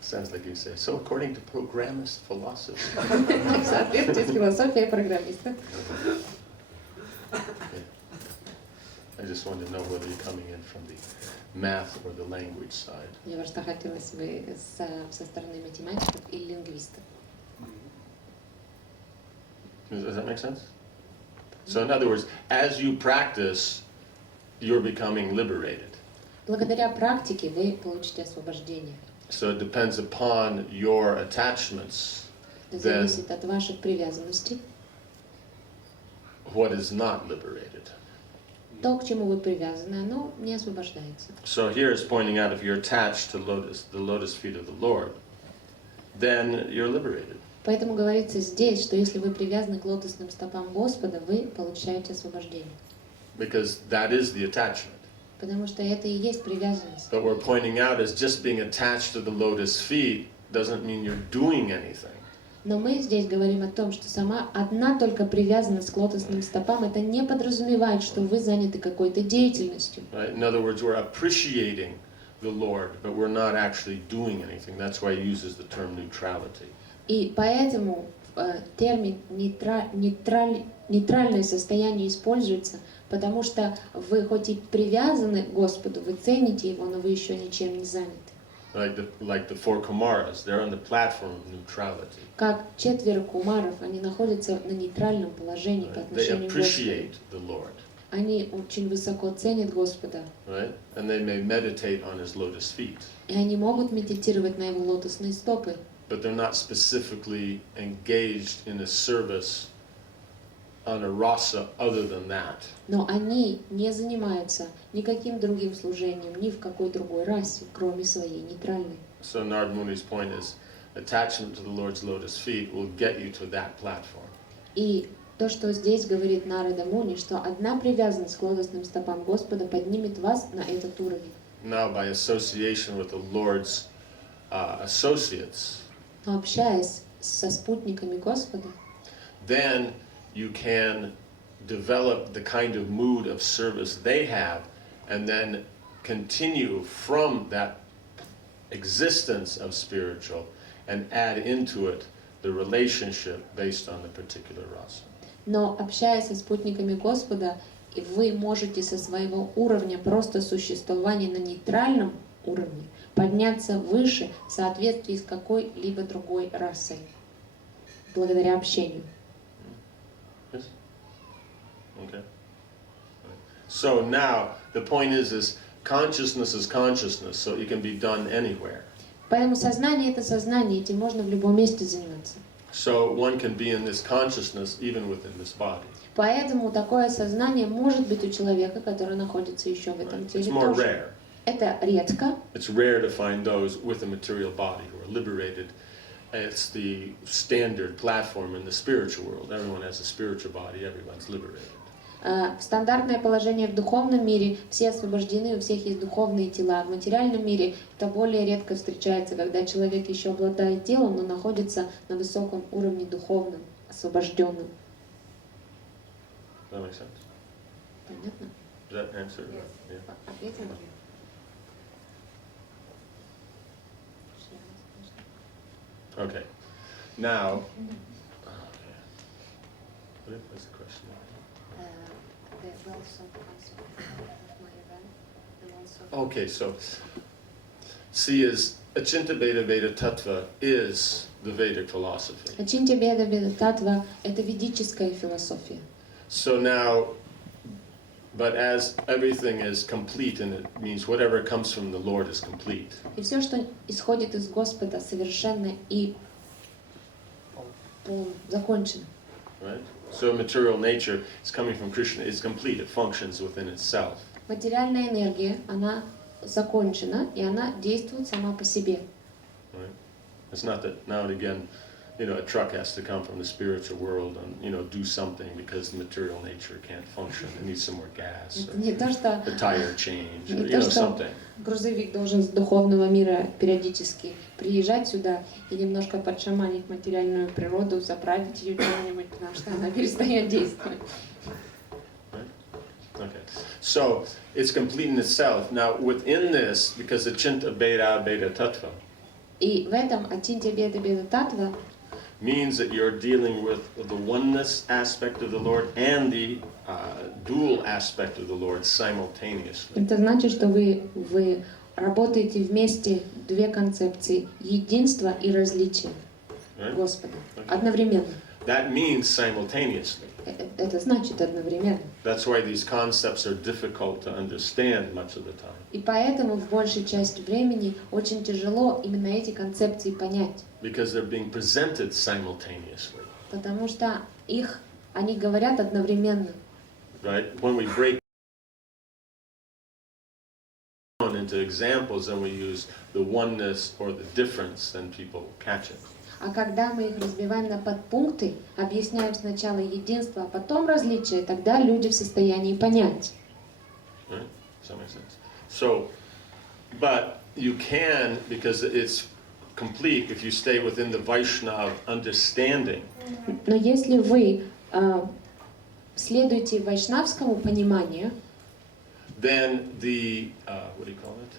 Sounds like you say. So according to programmist philosophy. В соответствии с философией программиста. Okay. I just wanted to know whether you're coming in from the math or the language side. Мне просто хотелось бы со стороны математиков и лингвистов. Does that make sense? So in other words, as you practice, you're becoming liberated. Благодаря практике вы получите освобождение. So it depends upon your attachments, Это зависит от ваших привязанностей. what is not liberated. То, к чему вы привязаны, оно не освобождается. So here it's pointing out if you're attached to the lotus feet of the Lord, then you're liberated. Поэтому говорится здесь, что если вы привязаны к лотосным стопам Господа, вы получаете освобождение. Because that is the attachment. Потому что это и есть привязанность. But we're pointing out is just being attached to the lotus feet doesn't mean you're doing anything. Но мы здесь говорим о том, что сама одна только привязанность к лотосным стопам, это не подразумевает, что вы заняты какой-то деятельностью. Right? In other words, we're appreciating the Lord, but we're not actually doing anything. That's why he uses the term neutrality. И поэтому термин нейтральное состояние используется, потому что вы хоть и привязаны к Господу, вы цените Его, но вы еще ничем не заняты. Like the four Kumaras, they're on the platform of neutrality. Как 4 кумаров, они находятся на нейтральном положении по They отношению к Господу. appreciate the Lord, Они очень высоко ценят Господа, right? And they may meditate on his lotus feet, и они могут медитировать на Его лотосные стопы, but they're not specifically engaged in a service on a rasa other than that. Но они не занимаются никаким другим служением, ни в какой другой расе, кроме своей нейтральной. So Narad Muni's point is, attachment to the Lord's lotus feet will get you to that platform. И то, что здесь говорит Нарада Муни, что одна привязанность к лотосным стопам Господа поднимет вас на этот уровень. Now, by association with the Lord's associates, Но общаясь со спутниками Господа, then you can develop the kind of mood of service they have, and then continue from that existence of spiritual and add into it the relationship based on the particular rasa. но общаясь со спутниками Господа, вы можете со своего уровня просто существования на нейтральном уровне подняться выше в соответствии с какой-либо другой расой, благодаря общению. Yes? Okay. So now the point is consciousness is consciousness, so it can be done anywhere. Поэтому сознание — это сознание, этим можно в любом месте заниматься. So one can be in this consciousness even within this body. Поэтому такое сознание может быть у человека, который находится еще в этом It's теле more тоже. rare. Это редко. It's rare to find those with a material body who are liberated. It's the standard platform in the spiritual world. Everyone has a spiritual body, everyone's liberated. Стандартное положение в духовном мире, все освобождены, у всех есть духовные тела. В материальном мире это более редко встречается, когда человек еще обладает телом, но находится на высоком уровне духовном, освобожденным. Does that make sense? Понятно? Does that answer? Yes. Yeah. Ответим? Okay. Now, what was the question? Okay, so C is Achinta Bheda Veda Tattva is the Vedic philosophy. Ачинтя Беда Беда Татва — это ведическая философия. So now, but as everything is complete, and it means whatever comes from the Lord is complete. И все, что исходит из Господа, совершенно и закончено. Right? So material nature is coming from Krishna, is complete, it functions within itself. Материальная энергия, она закончена, и она действует сама по себе. Right? It's not that now and again, a truck has to come from the spiritual world and, do something because the material nature can't function. It needs some more gas, Это не то, что, the tire change, не or, то, что something. грузовик должен с духовного мира периодически приезжать сюда и немножко подшаманить материальную природу, заправить ее чем-нибудь, потому что она перестает действовать. Okay. So it's complete in itself. Now within this, because Achinta Bheda Bheda Tattva И в этом Ачинтя Беда Беда Татва means that you're dealing with the oneness aspect of the Lord and the dual aspect of the Lord simultaneously. это значит, что вы работаете вместе две концепции — единства и различия Right? Господа одновременно. That means simultaneously. Это значит одновременно. That's why these concepts are difficult to understand much of the time. И поэтому в большей части времени очень тяжело именно эти концепции понять, Because they're being presented simultaneously. потому что они говорят одновременно. Right? When we break down into examples and we use the oneness or the difference, then people catch it. А когда мы их разбиваем на подпункты, объясняем сначала единство, а потом различие, тогда люди в состоянии понять. Right? Does that make sense? So, but you can, because it's complete, if you stay within the Vaishnava understanding, Но если вы следуете вайшнавскому пониманию, then the, what do you call it?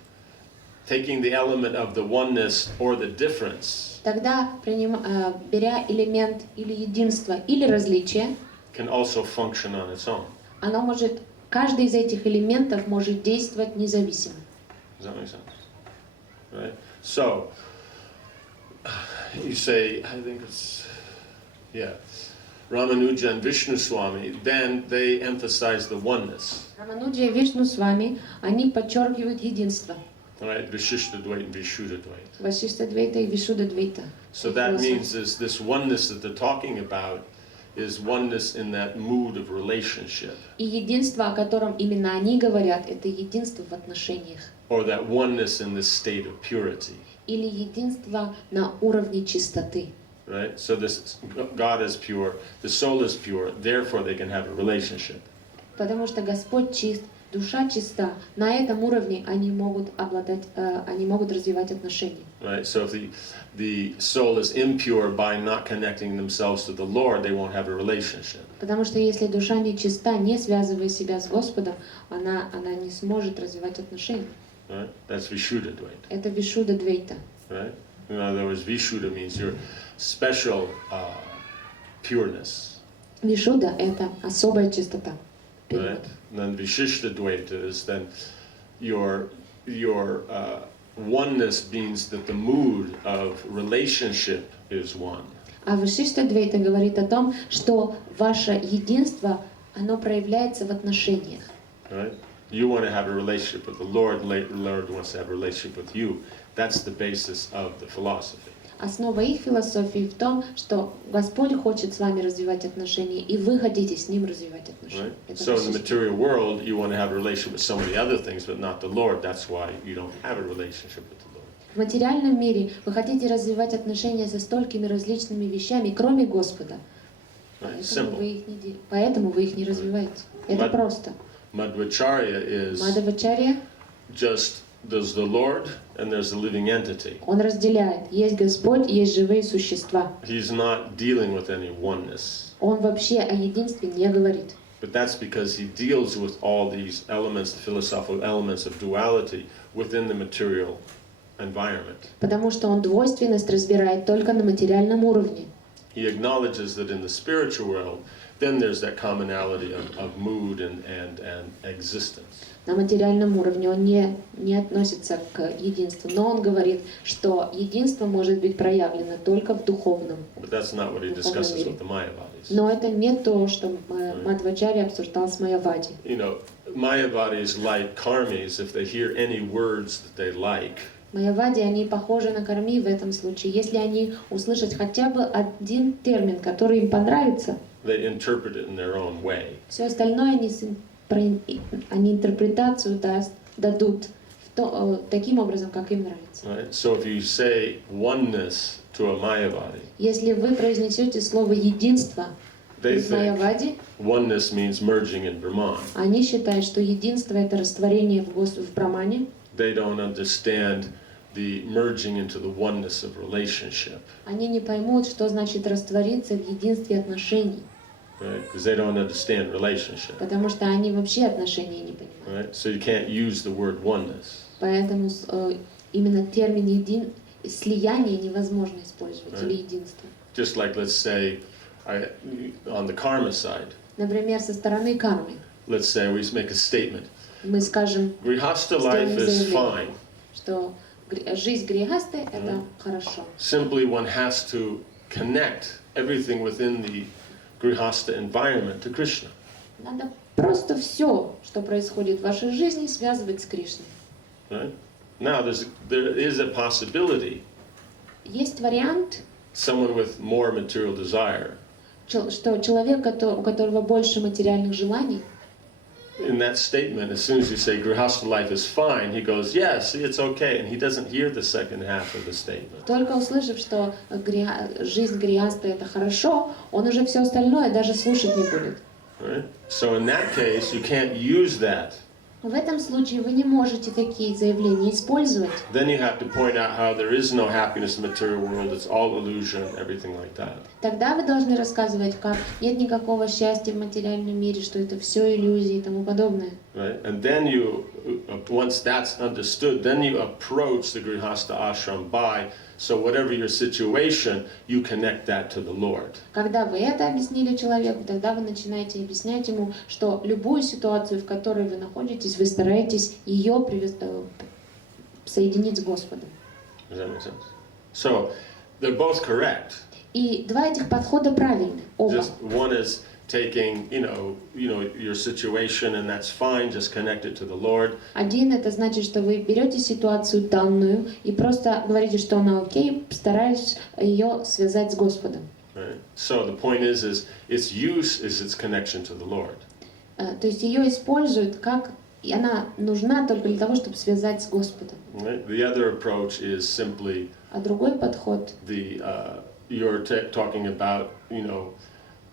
Taking the element of the oneness or the difference тогда, беря элемент или единства, или различия, can also function on its own. Каждый из этих элементов может действовать независимо. Does that make sense? Right? So, you say, I think it's, Ramanuja and Vishnu Swami, then they emphasize the oneness. Рамануджа и Вишну Свами, они подчеркивают единство. Right? Vishishtadvaita and Vishuddhadvaita. Вашиштадвейта и Вишуддадвейта. So that means this oneness that they're talking about is oneness in that mood of relationship, И единство, о котором именно они говорят, это единство в отношениях. or that oneness in this state of purity. Или единство на уровне чистоты. Right? So this God is pure, the soul is pure, therefore they can have a relationship. Потому что Господь чист, душа чиста. На этом уровне они могут развивать отношения. Right? So if the soul is impure by not connecting themselves to the Lord, they won't have a relationship. Потому что если душа не чиста, не связывая себя с Господом, она не сможет развивать отношения. Right? That's Vishuddha-Dvaita. Это Вишудда Двейта. Right? In other words, Vishuddha means your special pureness. Вишудда — это особая чистота. Right? And then Vishishta-Dvaita is then your oneness means that the mood of relationship is one. А Вишишта Двейта говорит о том, что ваше единство, оно проявляется в отношениях. Right? You want to have a relationship with the Lord, and the Lord wants to have a relationship with you. That's the basis of the philosophy. Основа их философии в том, что Господь хочет с вами развивать отношения, и вы хотите с Ним развивать отношения. Right? Это So in the Вишишта. material world, you want to have a relationship with so many other things, but not the Lord. That's why you don't have a relationship with the Lord. В материальном мире вы хотите развивать отношения со столькими различными вещами, кроме Господа. Right? Поэтому вы их не развиваете. Это просто. Madhvacharya is Мадхавачарья, just there's the Lord and there's the living entity. он разделяет. Есть Господь, есть живые существа. He's not dealing with any oneness. Он вообще о единстве не говорит. But that's because he deals with all these elements, the philosophical elements of duality within the material environment. Потому что он двойственность разбирает только на материальном уровне. He acknowledges that in the spiritual world, then there's that commonality of mood and existence. На материальном уровне он не относится к единству, но он говорит, что единство может быть проявлено только в духовном. But that's not what he discusses with the Mayavadis. Но это не то, что Мадхвачарья обсуждал с Майявади. You know, Mayavadis like karmis, if they hear any words that they like, Майявади, они похожи на карми в этом случае. Если они услышат хотя бы один термин, который им понравится, they interpret it in their own way. все остальное они интерпретацию дадут таким образом, как им нравится. Right? So if you say oneness to a Mayavadi, Если вы произнесете слово «единство» they из think Майявади, oneness means merging in Brahman. они считают, что единство — это растворение в Брамане. They don't understand the merging into the oneness of relationship, Они не поймут, что значит раствориться в единстве отношений, right? Because they don't understand relationship, потому что они вообще отношения не понимают. right? So you can't use the word oneness. Поэтому именно термин слияние невозможно использовать, или единство. Just like, let's say, on the karma side, Например, со стороны кармы let's say we make a statement. мы скажем, Grihastha life is fine. что жизнь грехасты — это хорошо. Simply one has to connect everything within the Grihastha environment to Krishna. Надо просто все, что происходит в вашей жизни, связывать с Кришной. Right? Now there is a possibility Есть вариант, someone with more material desire, что человек, у которого больше материальных желаний, in that statement, as soon as you say Grihastha life is fine, he goes, yes, it's okay, and he doesn't hear the second half of the statement. только услышав, что жизнь грехаста — это хорошо, он уже все остальное даже слушать не будет. Right? So in that case, you can't use that. В этом случае вы не можете такие заявления использовать. Then you have to point out how there is no happiness in the material world, it's all illusion, everything like that. Тогда вы должны рассказывать, как нет никакого счастья в материальном мире, что это все иллюзии и тому подобное. Right? And then you, once that's understood, then you approach the Grihastha ashram by, so whatever your situation, you connect that to the Lord. Когда вы это объяснили человеку, тогда вы начинаете объяснять ему, что любую ситуацию, в которой вы находитесь, вы стараетесь ее соединить с Господом. Does that make sense? So they're both correct. И два этих подхода правильны, оба. Just one is taking, your situation, and that's fine. Just connect it to the Lord. Один — это значит, что вы берете ситуацию данную и просто говорите, что она окей, стараясь ее связать с Господом. Right? So the point is its use is its connection to the Lord. То есть ее используют как... И она нужна только для того, чтобы связать с Господом. Right? The other approach is simply А другой подход, you're talking about,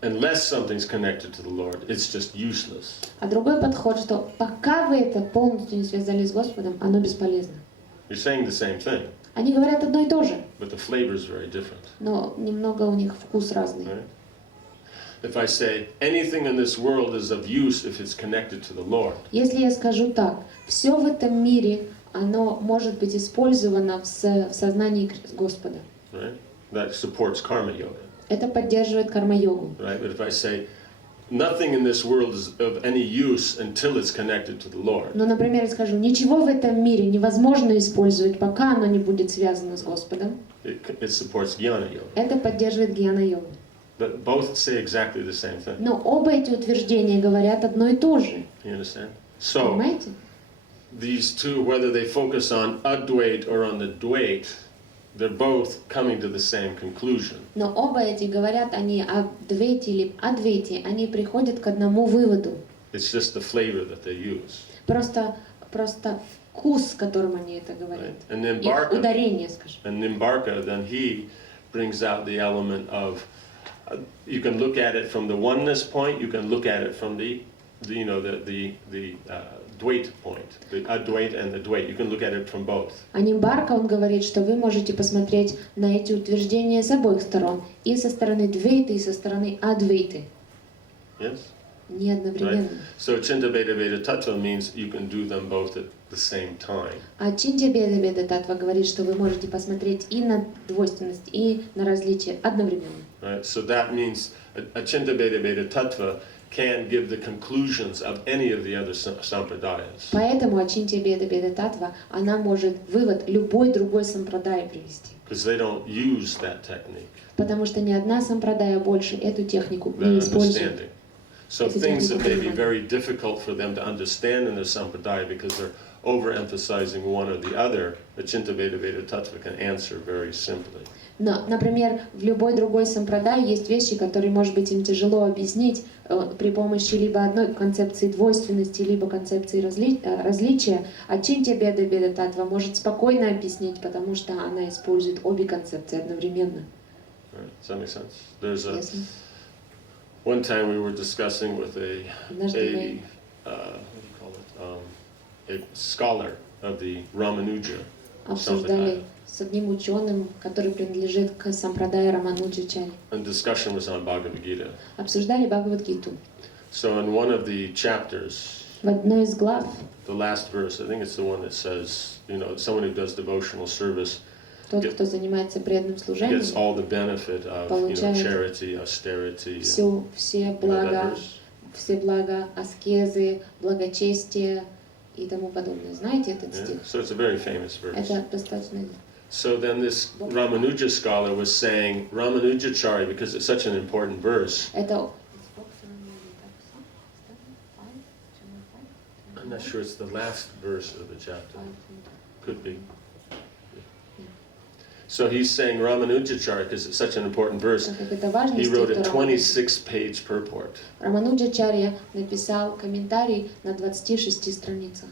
unless something's connected to the Lord, it's just useless. а другой подход, что пока вы это полностью не связали с Господом, оно бесполезно. You're saying the same thing, Они говорят одно и то же, but the flavor is very different. но немного у них вкус разный. Right? If I say anything in this world is of use if it's connected to the Lord, Если я скажу так, все в этом мире, оно может быть использовано в сознании Господа. right? That supports karma yoga. Это поддерживает карма-йогу. Right? But if I say nothing in this world is of any use until it's connected to the Lord, Но, например, я скажу, ничего в этом мире невозможно использовать, пока оно не будет связано с Господом. it supports jnana yoga. Это поддерживает гьяна-йогу. But both say exactly the same thing. Но оба эти утверждения говорят одно и то же. You understand? So Понимаете? these two, whether they focus on advait or on the dvait, they're both coming to the same conclusion. Но оба эти говорят они о двейте или адвейте, они приходят к одному выводу. It's just the flavor that they use. Просто вкус, которым они это говорят. Right? And then Их ударение, скажем. And Nimbarka, then he brings out the element of, you can look at it from the oneness point, you can look at it from the Dvait point, the Advait and the Dvait. You can look at it from both. А Нимбарка, он говорит, что вы можете посмотреть на эти утверждения с обоих сторон. И со стороны Двейты, и со стороны Адвейты. Yes? Не одновременно. So Chintabheda Veda Tattva means you can do them both at the same time. А Чинтя-беда-беда Татва говорит, что вы можете посмотреть и на двойственность, и на различия одновременно. Right? So that means a Chintabheda Veda Tattva can give the conclusions of any of the other sampradayas. Поэтому Ачинтя-беда-беда Татва, она может вывод любой другой сампрадай привести. Because they don't use that technique. Потому что ни одна сампрадая больше эту технику That не использует. understanding. So things that may be very difficult for them to understand in their sampradaya because they're overemphasizing one or the other, the Chintabheda Veda Tattva can answer very simply. Но, например, в любой другой сампрадай есть вещи, которые, может быть, им тяжело объяснить при помощи либо одной концепции двойственности, либо концепции различия, а Чинтя-беда-беда Татва может спокойно объяснить, потому что она использует обе концепции одновременно. Right? Does that make sense? There's a Ясно? one time we were discussing with Однажды a scholar of the Ramanuja. обсуждали с одним ученым, который принадлежит к сампрадае Рамануджачари. And discussion was on Bhagavad Gita. Обсуждали Бхагавад-гиту. So in one of the chapters, В одной из глав, the last verse, I think it's the one that says, someone who does devotional service тот, кто занимается преданным gets служением, all the benefit of Получает charity, austerity, все блага, аскезы, благочестие и тому подобное. Знаете этот Yeah? стих? So it's a very famous verse. Это достаточно... So then this Ramanuja scholar was saying, Ramanujacharya, because it's such an important verse, Это... I'm not sure it's the last verse of the chapter. Could be. So he's saying Ramanujacharya, because it's such an important verse, Так как это важный he стих, wrote a то 26-page purport. Рамануджачарья написал комментарий на 26 страницах.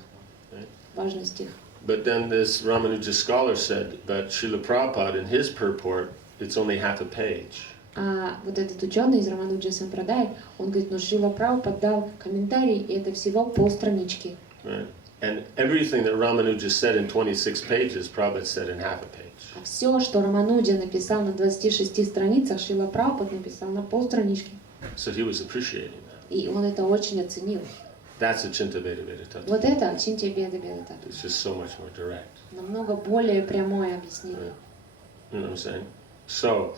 Right. Важный стих. But then this Ramanuja scholar said that Srila Prabhupada, in his purport, it's only half a page. А вот этот ученый из Рамануджа Сампрадай, он говорит, ну Шрила Прабхупада дал комментарий, и это всего полстранички. Right? And everything that Ramanuja said in 26 pages, Prabhupada said in half a page. А все, что Рамануджа написал на 26 страницах, Шрила Прабхупада написал на полстранички. So he was appreciating that. И он это очень оценил. That's a Chintabheda Veda Tattva. Вот это Чинтя-беда-беда Татва. It's just so much more direct. Намного более прямое объяснение. You know what I'm saying? So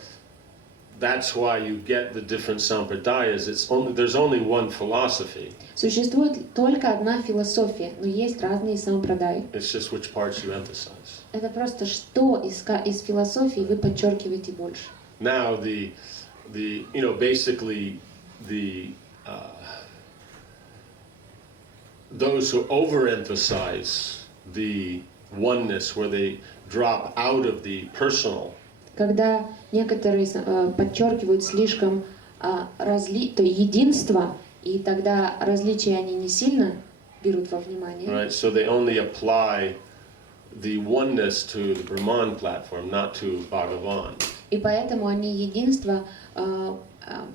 that's why you get the different sampradayas. There's only one philosophy. Существует только одна философия, но есть разные сампрадаи. It's just which parts you emphasize. Это просто что из философии вы подчеркиваете больше. Now basically those who overemphasize the oneness, where they drop out of the personal, когда некоторые подчеркивают слишком то единство, и тогда различия они не сильно берут во внимание. Right? So they only apply the oneness to the Brahman platform, not to Bhagavan. И поэтому они единство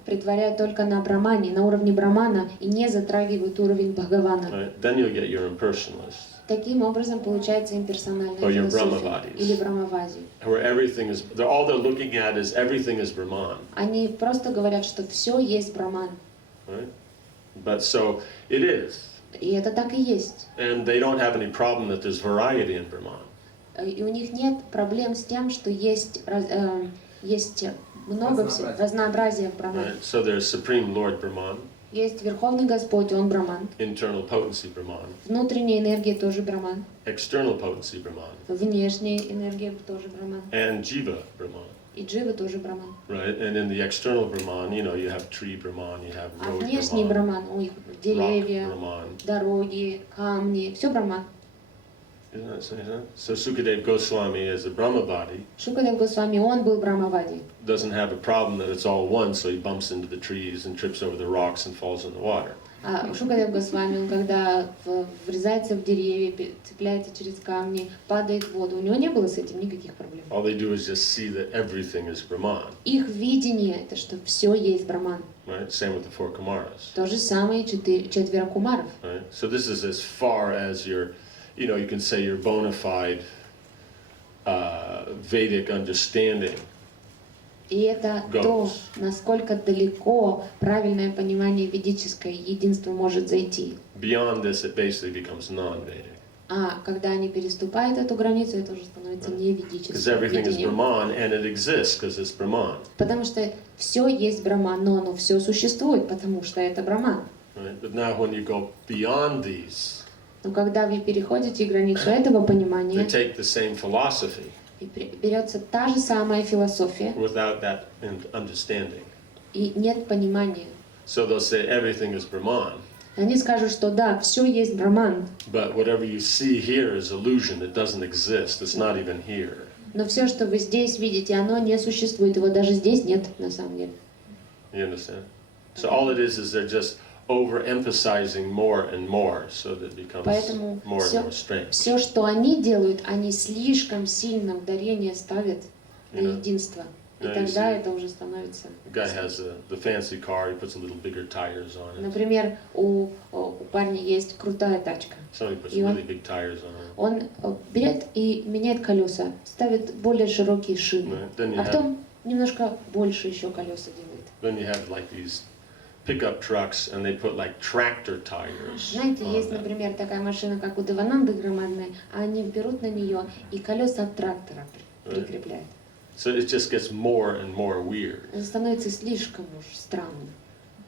претворяют только на Брахмане, на уровне Брахмана, и не затрагивают уровень Бхагавана. Right? Then you'll get your impersonalists, Таким образом получается имперсональная or your философия Brahmavadis, или Брамавади. where everything is, all they're looking at is everything is Brahman. Они просто говорят, что все есть Браман. Right? But so it is. И это так и есть. And they don't have any problem that there's variety in Brahman. И у них нет проблем с тем, что есть много всего, разнообразия в Брамане. Right? So there's Supreme Lord Brahman, Есть Верховный Господь, Он Браман. internal potency Brahman, Внутренняя энергия тоже Браман. external potency Brahman, Внешняя энергия тоже Браман. and Jiva Brahman. И Джива тоже Браман. Right? And in the external Brahman, you know, you have tree Brahman, you have А road внешний Brahman, Браман, у них rock деревья, Brahman. дороги, камни, все Браман. Isn't that saying that? So Sukadeva Goswami as a Brahmavadi Шукадев Госвами, он был Брамавади. doesn't have a problem that it's all one, so he bumps into the trees and trips over the rocks and falls in the water. А Шукадев Госвами, он когда врезается в деревья, цепляется через камни, падает в воду, у него не было с этим никаких проблем. All they do is just see that everything is Brahman. Их видение — это что все есть Браман. Right? Same with the four Kumaras. То же самое четверо кумаров. Right? So this is as far as your, you know, you can say your bona fide Vedic understanding. И это то, насколько далеко правильное понимание ведическое единство может зайти. Beyond this, it basically becomes non-Vedic. А когда они переступают эту границу, это уже становится не Because ведическим everything is видением. Brahman, and it exists because it's Brahman. Потому что все есть Браман, но оно все существует, потому что это Браман. Right? But now when you go beyond these, Но когда вы переходите границу этого they понимания, take the same philosophy и берется та же самая философия, without that understanding. и нет понимания. So they'll say everything is Brahman, Они скажут, что да, все есть Браман, but whatever you see here is illusion. It doesn't exist. It's not even here. но все, что вы здесь видите, оно не существует, его даже здесь нет на самом деле. You understand? So all it is they're just overemphasizing more and more, so that it becomes Поэтому more and more strange. все, что они делают, они слишком сильно ударение ставят на Yeah. единство. И Yeah, you тогда see. это уже становится... The guy has the fancy car. He puts a little bigger tires on it. Например, у парня есть крутая тачка. Somebody puts И он- really big tires on it. Он берет и меняет колеса, ставит более широкие шины, Right? Then you а have потом немножко больше еще колеса делает. then you have like these pickup trucks, and they put like tractor tires Знаете, on есть, them. например, такая машина, как у Девананды громадная, а они берут на нее и колеса от трактора прикрепляют. So it just gets more and more weird. Это становится слишком уж странно.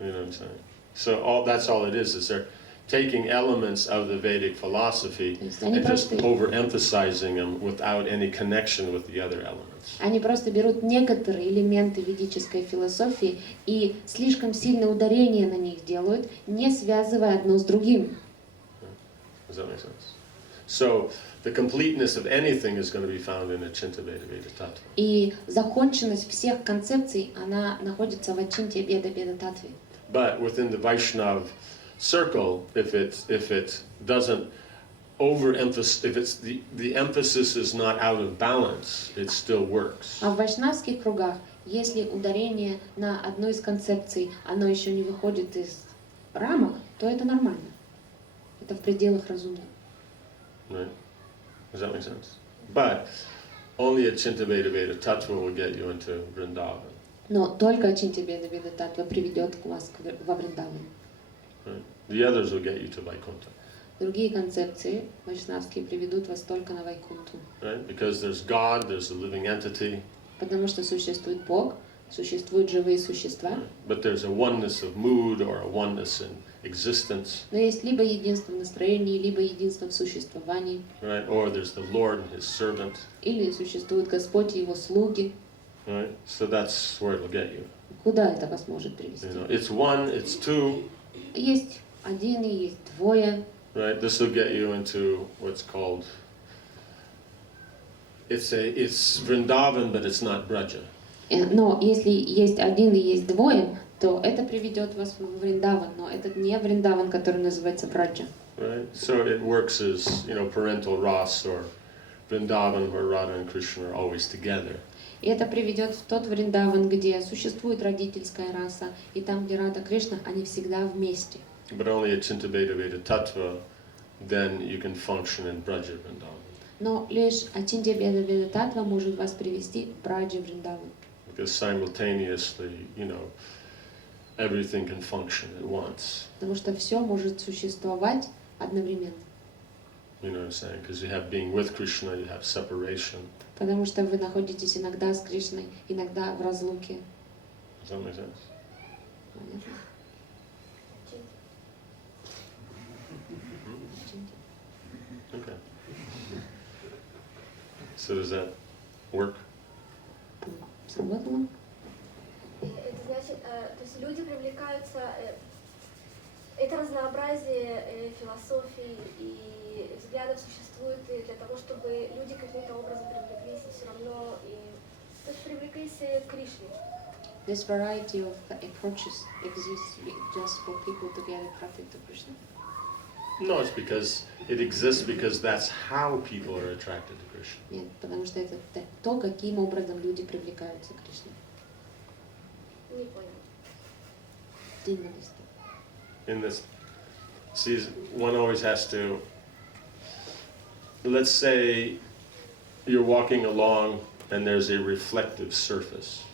You know what I'm saying? So that's all it is they're taking elements of the Vedic philosophy То есть они and just просто, overemphasizing them without any connection with the other elements. они просто берут некоторые элементы ведической философии и слишком сильное ударение на них делают, не связывая одно с другим. Does that make sense? So the completeness of anything is going to be found in Achintya Veda Veda Tattva. И законченность всех концепций, она находится в Ачинтья Беда Беда Татве. But within the Vaishnav circle, if it doesn't overemphasize, if it's the emphasis is not out of balance, it still works. А в вайшнавских кругах, если ударение на одной из концепций, оно еще не выходит из рамок, то это нормально. Это в пределах разумного. Right? Does that make sense? But only Achintya Veda Veda Tattva will get you into Vrindavan. Но только Ачинтья Беда Беда Татва приведет вас во Вриндаван. Right? The others will get you to Vaikuntha. Другие концепции вайшнавские приведут вас только на Вайкунту. Right? Because there's God, there's a living entity, Потому что существует Бог, существуют живые существа, but there's a oneness of mood or a oneness in existence, но есть либо единство в настроении, либо единство в существовании, right? Or there's the Lord and His servant, или существует Господь и Его слуги. right? So that's where it'll get you. Куда это вас может привести? You know, it's one, it's two, Есть один и есть двое. right? This will get you into what's called it's Vrindavan, but it's not Braja. Но если есть один и есть двое, то это приведет вас в Вриндаван, но это не Вриндаван, который называется Браджа. Right? So it works as, parental ras or Vrindavan, where Radha and Krishna are always together. И это приведет в тот Вриндаван, где существует родительская раса, и там, где Рада Кришна, они всегда вместе. But only at Chintabeda Veda Tattva, then you can function in Braja Vrindavan. Но лишь Ачинтя Беда Беда Татва может вас привести в Браджа Вриндаван. Because simultaneously, everything can function at once. Потому что все может существовать одновременно. You know what I'm saying? Because you have being with Krishna, you have separation. Потому что вы находитесь иногда с Кришной, иногда в разлуке. Does that make sense? Понятно? Okay. So does that work? Сработало? Это значит, то есть люди привлекаются, это разнообразие философий и взглядов существует и для того, чтобы люди каким-то образом привлеклись и все равно, то есть привлеклись к Кришне. This variety of approaches exists just for people to get attracted to Krishna. No, it's because it exists because that's how people are attracted to Krishna. Нет, потому что это то, каким образом люди привлекаются к Кришне. Не понял. In this, see, one always has to, let's say you're walking along and there's a reflective surface.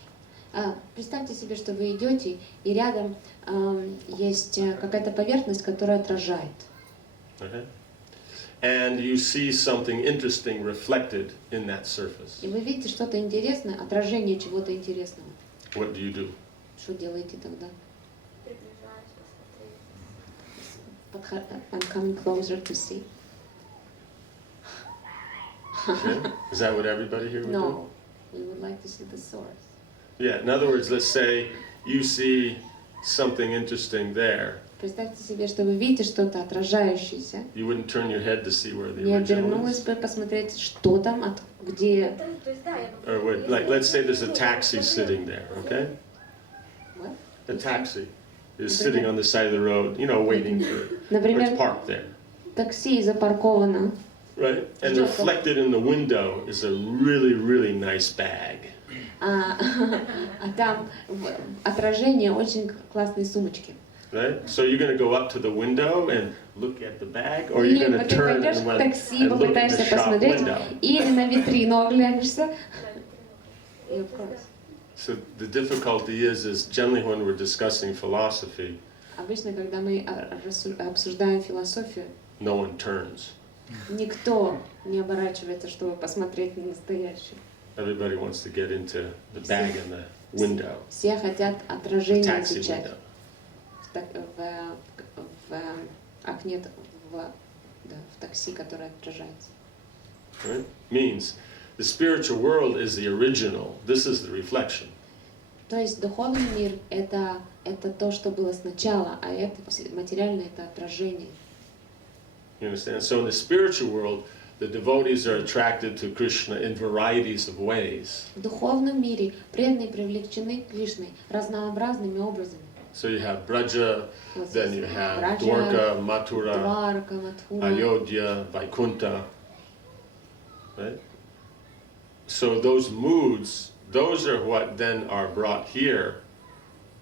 Представьте себе, что вы идете, и рядом есть какая-то поверхность, которая отражает. Okay? And you see something interesting reflected in that surface. И вы видите что-то интересное, отражение чего-то интересного. What do? Что делаете тогда? Приближаюсь посмотреть. I'm coming closer to see. Okay? Is that what everybody here would do? No, we would like to see the source. Yeah, in other words, let's say you see something interesting there. Представьте себе, что вы видите что-то отражающееся. You wouldn't turn your head to see where the Не original обернулась is. бы посмотреть, что там, где. То есть, да, я бы... Or what, like, let's say there's a taxi sitting there, okay? What? The taxi is sitting on the side of the road, waiting for, or it's Например, parked there, такси запарковано, right? And reflected in the window is a really, really nice bag. а там отражение очень классной сумочки. Right? So you're going to go up to the window and look at the bag, or you're Или going to ты turn пойдешь and, в такси, look at the попытаешься shop посмотреть, window. или на витрину оглянешься. Of course. So the difficulty is generally when we're discussing philosophy, Обычно, когда мы обсуждаем философию, no one turns. никто не оборачивается, чтобы посмотреть на настоящее. Everybody wants to get into the bag and the window, Все хотят the отражение taxi изучать window. в окне, в такси, которое отражается. Right? Means the spiritual world is the original. This is the reflection. То есть духовный мир это то, что было сначала, а это материальное это отражение. You understand? So in the spiritual world, the devotees are attracted to Krishna in varieties of ways. В духовном мире преданные привлечены Кришной разнообразными образами. So you have Braja, Вот then здесь you have Браджа, Dwarka, Mathura, Дварка, Матхура. Ayodhya, Vaikuntha. Right? So those moods, those are what then are brought here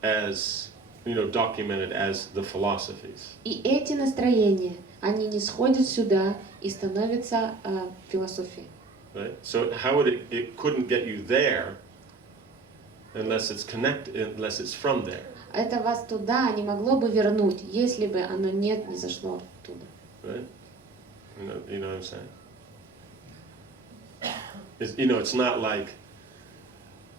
as, documented as the philosophies. И эти настроения, они не сходят сюда и становятся философией. Right? So how would it couldn't get you there unless it's connected, unless it's from there. Это вас туда не могло бы вернуть, если бы оно не зашло оттуда. Right? You know what I'm saying? It's not like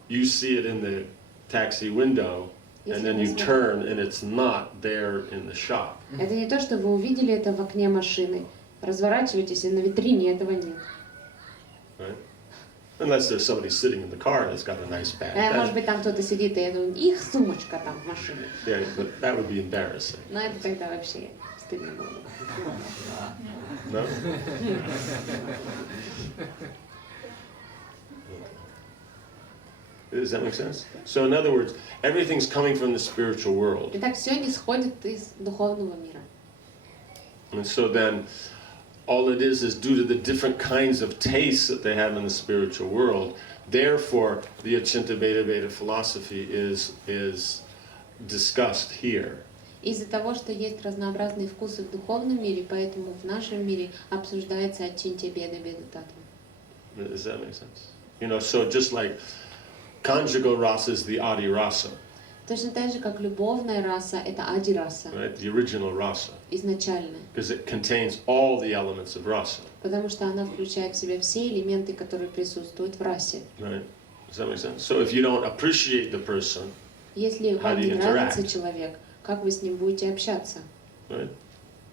you see it in the taxi window and then you turn and it's not there in the shop. Это не то, что вы увидели это в окне машины, разворачиваетесь, и на витрине этого нет. Right? Unless there's somebody sitting in the car that's got a nice bag. Может быть, там кто-то сидит, и их сумочка там в машине. Yeah, but that would be embarrassing. Но это тогда вообще стыдно было. No? Does that make sense? So in other words, everything's coming from the spiritual world. Итак, все исходит из духовного мира. And so then, all it is due to the different kinds of tastes that they have in the spiritual world. Therefore, the Achintya Bheda philosophy is discussed here. Из-за того, что есть разнообразные вкусы в духовном мире, поэтому в нашем мире обсуждается Ачинтья Беда Беда Татва. Does that make sense? You know, so just like conjugal rasa is the adi rasa, Точно так же, как любовная раса — это ади-раса, right? The original rasa, изначальная, because it contains all the elements of rasa, потому что она включает в себя все элементы, которые присутствуют в расе. right? Does that make sense? So if you don't appreciate the person, Если How вам do не you нравится interact? человек, как вы с ним будете общаться? right?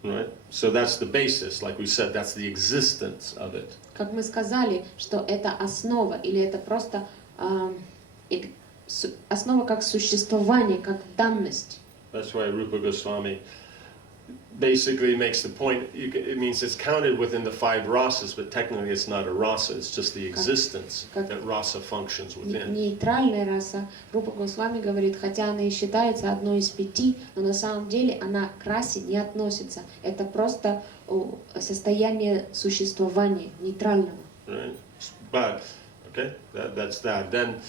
Right? So that's the basis, like we said, that's the existence of it. Как мы сказали, что это основа, или это просто основа как существование, как данность. That's why Rupa Goswami basically makes the point, it means it's counted within the 5 rasas, but technically it's not a rasa, it's just the existence that rasa functions within. Нейтральная раса, Рупа Госвами говорит, хотя она и считается одной из 5, но на самом деле она к расе не относится. Это просто состояние существования, нейтрального. Right? But, okay, that's that. Then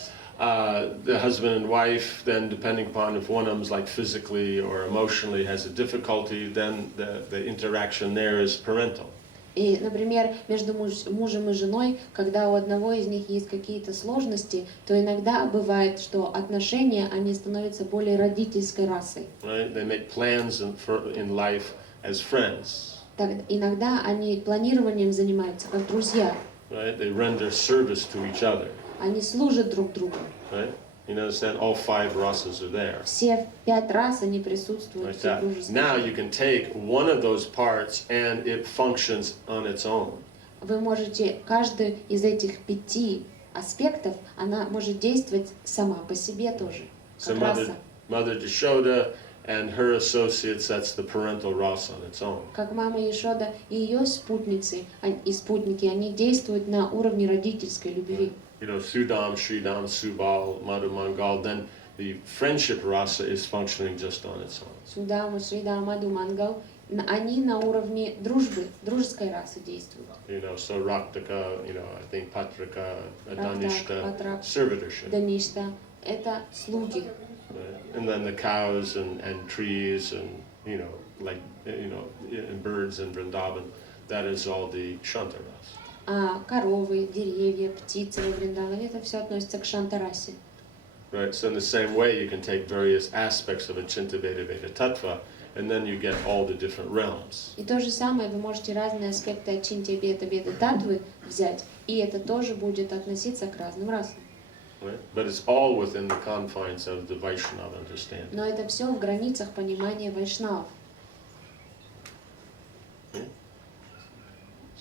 the husband and wife, then depending upon if one of them is like physically or emotionally has a difficulty, then the interaction there is parental. И, например, между мужем и женой, когда у одного из них есть какие-то сложности, то иногда бывает, что отношения, они становятся более родительской расой. Right? They make plans in life as friends. Так, иногда они планированием занимаются, как друзья. Right? They render service to each other. Они служат друг другу. Right? You understand? All 5 rasas are there. Все 5 рас, они присутствуют Like в that. супружестве. Now you can take one of those parts and it functions on its own. Вы можете, каждый из этих 5 аспектов, она может действовать сама по себе тоже, So как раса. Mother Yashoda and her associates, that's the parental rasa on its own. Как мама Ешода и ее спутницы и спутники, они действуют на уровне родительской любви. You know, Sudam, Sridam, Subal, Madhu Mangal, then the friendship rasa is functioning just on its own. Судама, Шрида, Маду, Мангал, они на уровне дружбы, дружеской расы действуют. You know, so Raktaka, you know, I think Patrika, Рактак, Danishta, Патрак, servitorship. Даништа — это слуги. Right? And then the cows and trees and, you know, like, you know, and birds in Vrindavan, that is all the Shanta rasa. А коровы, деревья, птицы во Вриндаване — это все относится к шантарасе. Right, so in the same way you can take various aspects of Achintya Bheda Bheda Tattva and then you get all the different realms. И то же самое вы можете разные аспекты Ачинтья Бета Беда Татвы взять, и это тоже будет относиться к разным расам. Right? But it's all within the confines of the Vaishnava understanding. Но это все в границах понимания вайшнавов. Is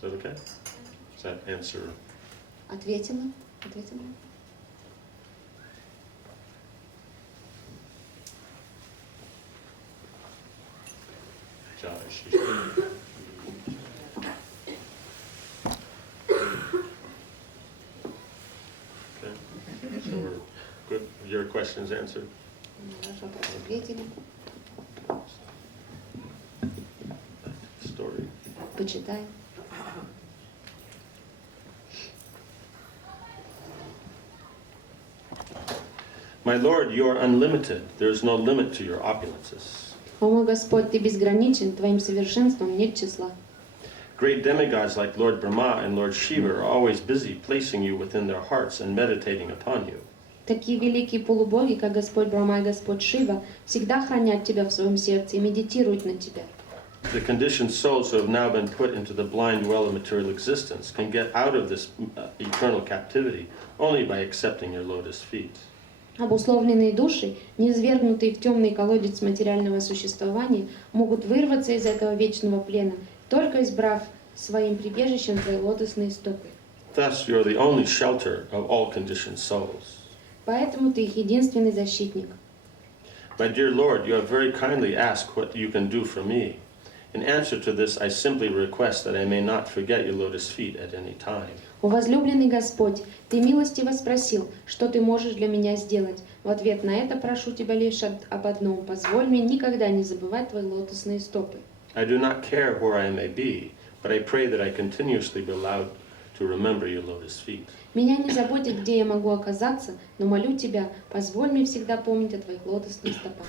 that okay? Does that answer? Ответила? Ответила? Jai Shri. Okay, so we're good. Your questions answered? Ваш вопрос ответили. Story. Почитаем. My Lord, you are unlimited. There is no limit to your opulences. О мой Господь, Ты безграничен, Твоим совершенством нет числа. Great demigods like Lord Brahma and Lord Shiva are always busy placing you within their hearts and meditating upon you. Такие великие полубоги, как Господь Брахма и Господь Шива, всегда хранят Тебя в своем сердце и медитируют на Тебя. The conditioned souls who have now been put into the blind well of material existence can get out of this eternal captivity only by accepting your lotus feet. Обусловленные души, низвергнутые в темный колодец материального существования, могут вырваться из этого вечного плена, только избрав своим прибежищем Твои лотосные стопы. Thus, you are the only shelter of all conditioned souls. Поэтому Ты их единственный защитник. My dear Lord, you have very kindly asked what you can do for me. In answer to this, I simply request that I may not forget your lotus feet at any time. «О возлюбленный Господь, Ты милостиво спросил, что Ты можешь для меня сделать. В ответ на это прошу Тебя лишь об одном. Позволь мне никогда не забывать Твои лотосные стопы. I do not care where I may be, but I pray that I continuously be allowed to remember your lotus feet. Меня не заботит, где я могу оказаться, но молю Тебя, позволь мне всегда помнить о Твоих лотосных стопах».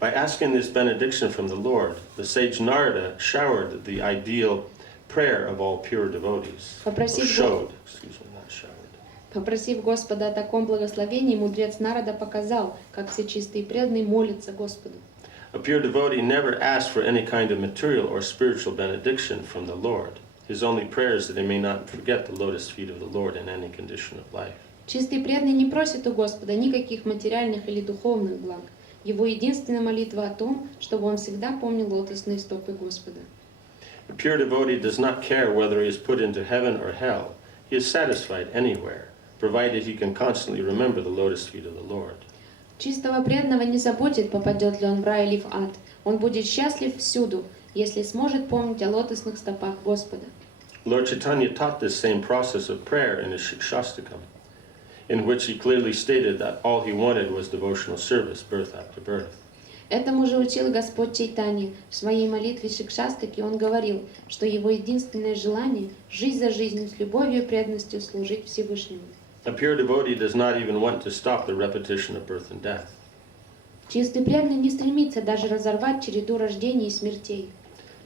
By asking this benediction from the Lord, the sage Narada showered the ideal prayer of all pure devotees. Or showed, excuse me, not showered. Попросив Господа о таком благословении, мудрец Нарада показал, как все чистые и преданные молятся Господу. A pure devotee never asks for any kind of material or spiritual benediction from the Lord. His only prayer is that he may not forget the lotus feet of the Lord in any condition of life. Чистый и преданный не просит у Господа никаких материальных или духовных благ. Его единственная молитва о том, чтобы он всегда помнил лотосные стопы Господа. A pure devotee does not care whether he is put into heaven or hell. He is satisfied anywhere, provided he can constantly remember the lotus feet of the Lord. Чистого преданного не заботит, попадет ли он в рай или в ад. Он будет счастлив всюду, если сможет помнить о лотосных стопах Господа. Lord Chaitanya taught this same process of prayer in his Shikshastakam, in which he clearly stated that all he wanted was devotional service, birth after birth. Этому же учил Господь Чайтанья. В своей молитве Шикшастаки он говорил, что его единственное желание – жизнь за жизнью, с любовью и преданностью служить Всевышнему. A pure devotee does not even want to stop the repetition of birth and death. Чистый преданный не стремится даже разорвать череду рождений и смертей.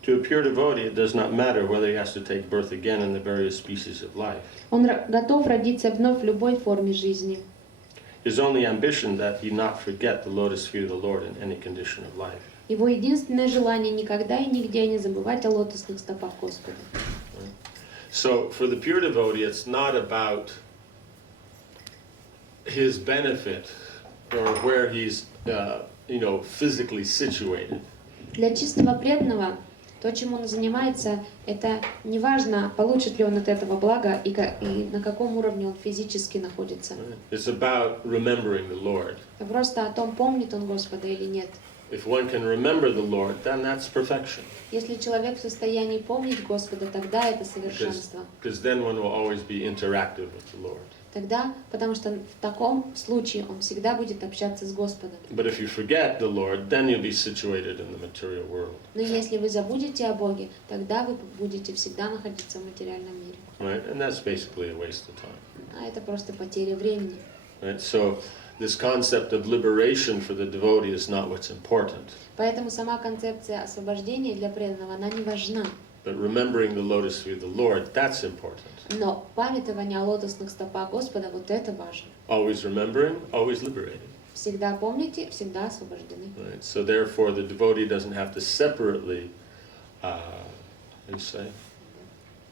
To a pure devotee, it does not matter whether he has to take birth again in the various species of life. Он готов родиться вновь в любой форме жизни. His only ambition that he not forget the lotus feet of the Lord in any condition of life. Его единственное желание никогда и нигде не забывать о лотосных стопах Господа. So for the pure devotee, it's not about his benefit or where he's, physically situated. Для чистого преданного то, чем он занимается, это не важно, получит ли он от этого блага и на каком уровне он физически находится. It's about remembering the Lord. Это просто о том, помнит он Господа или нет. If one can remember the Lord, then that's perfection. Если человек в состоянии помнить Господа, тогда это совершенство. Because then one will always be interactive with the Lord. Тогда, потому что в таком случае он всегда будет общаться с Господом. But if you forget the Lord, then you'll be situated in the material world. Но если вы забудете о Боге, тогда вы будете всегда находиться в материальном мире. Right? And that's basically a waste of time. А это просто потеря времени. Right? So this concept of liberation for the devotee is not what's important. Поэтому сама концепция освобождения для преданного, она не важна. But remembering the lotus feet of the Lord, that's important. Но памятование о лотосных стопах Господа, вот это важно. Always remembering, always liberated. Всегда помните, всегда освобождены. Right? So therefore, the devotee doesn't have to separately,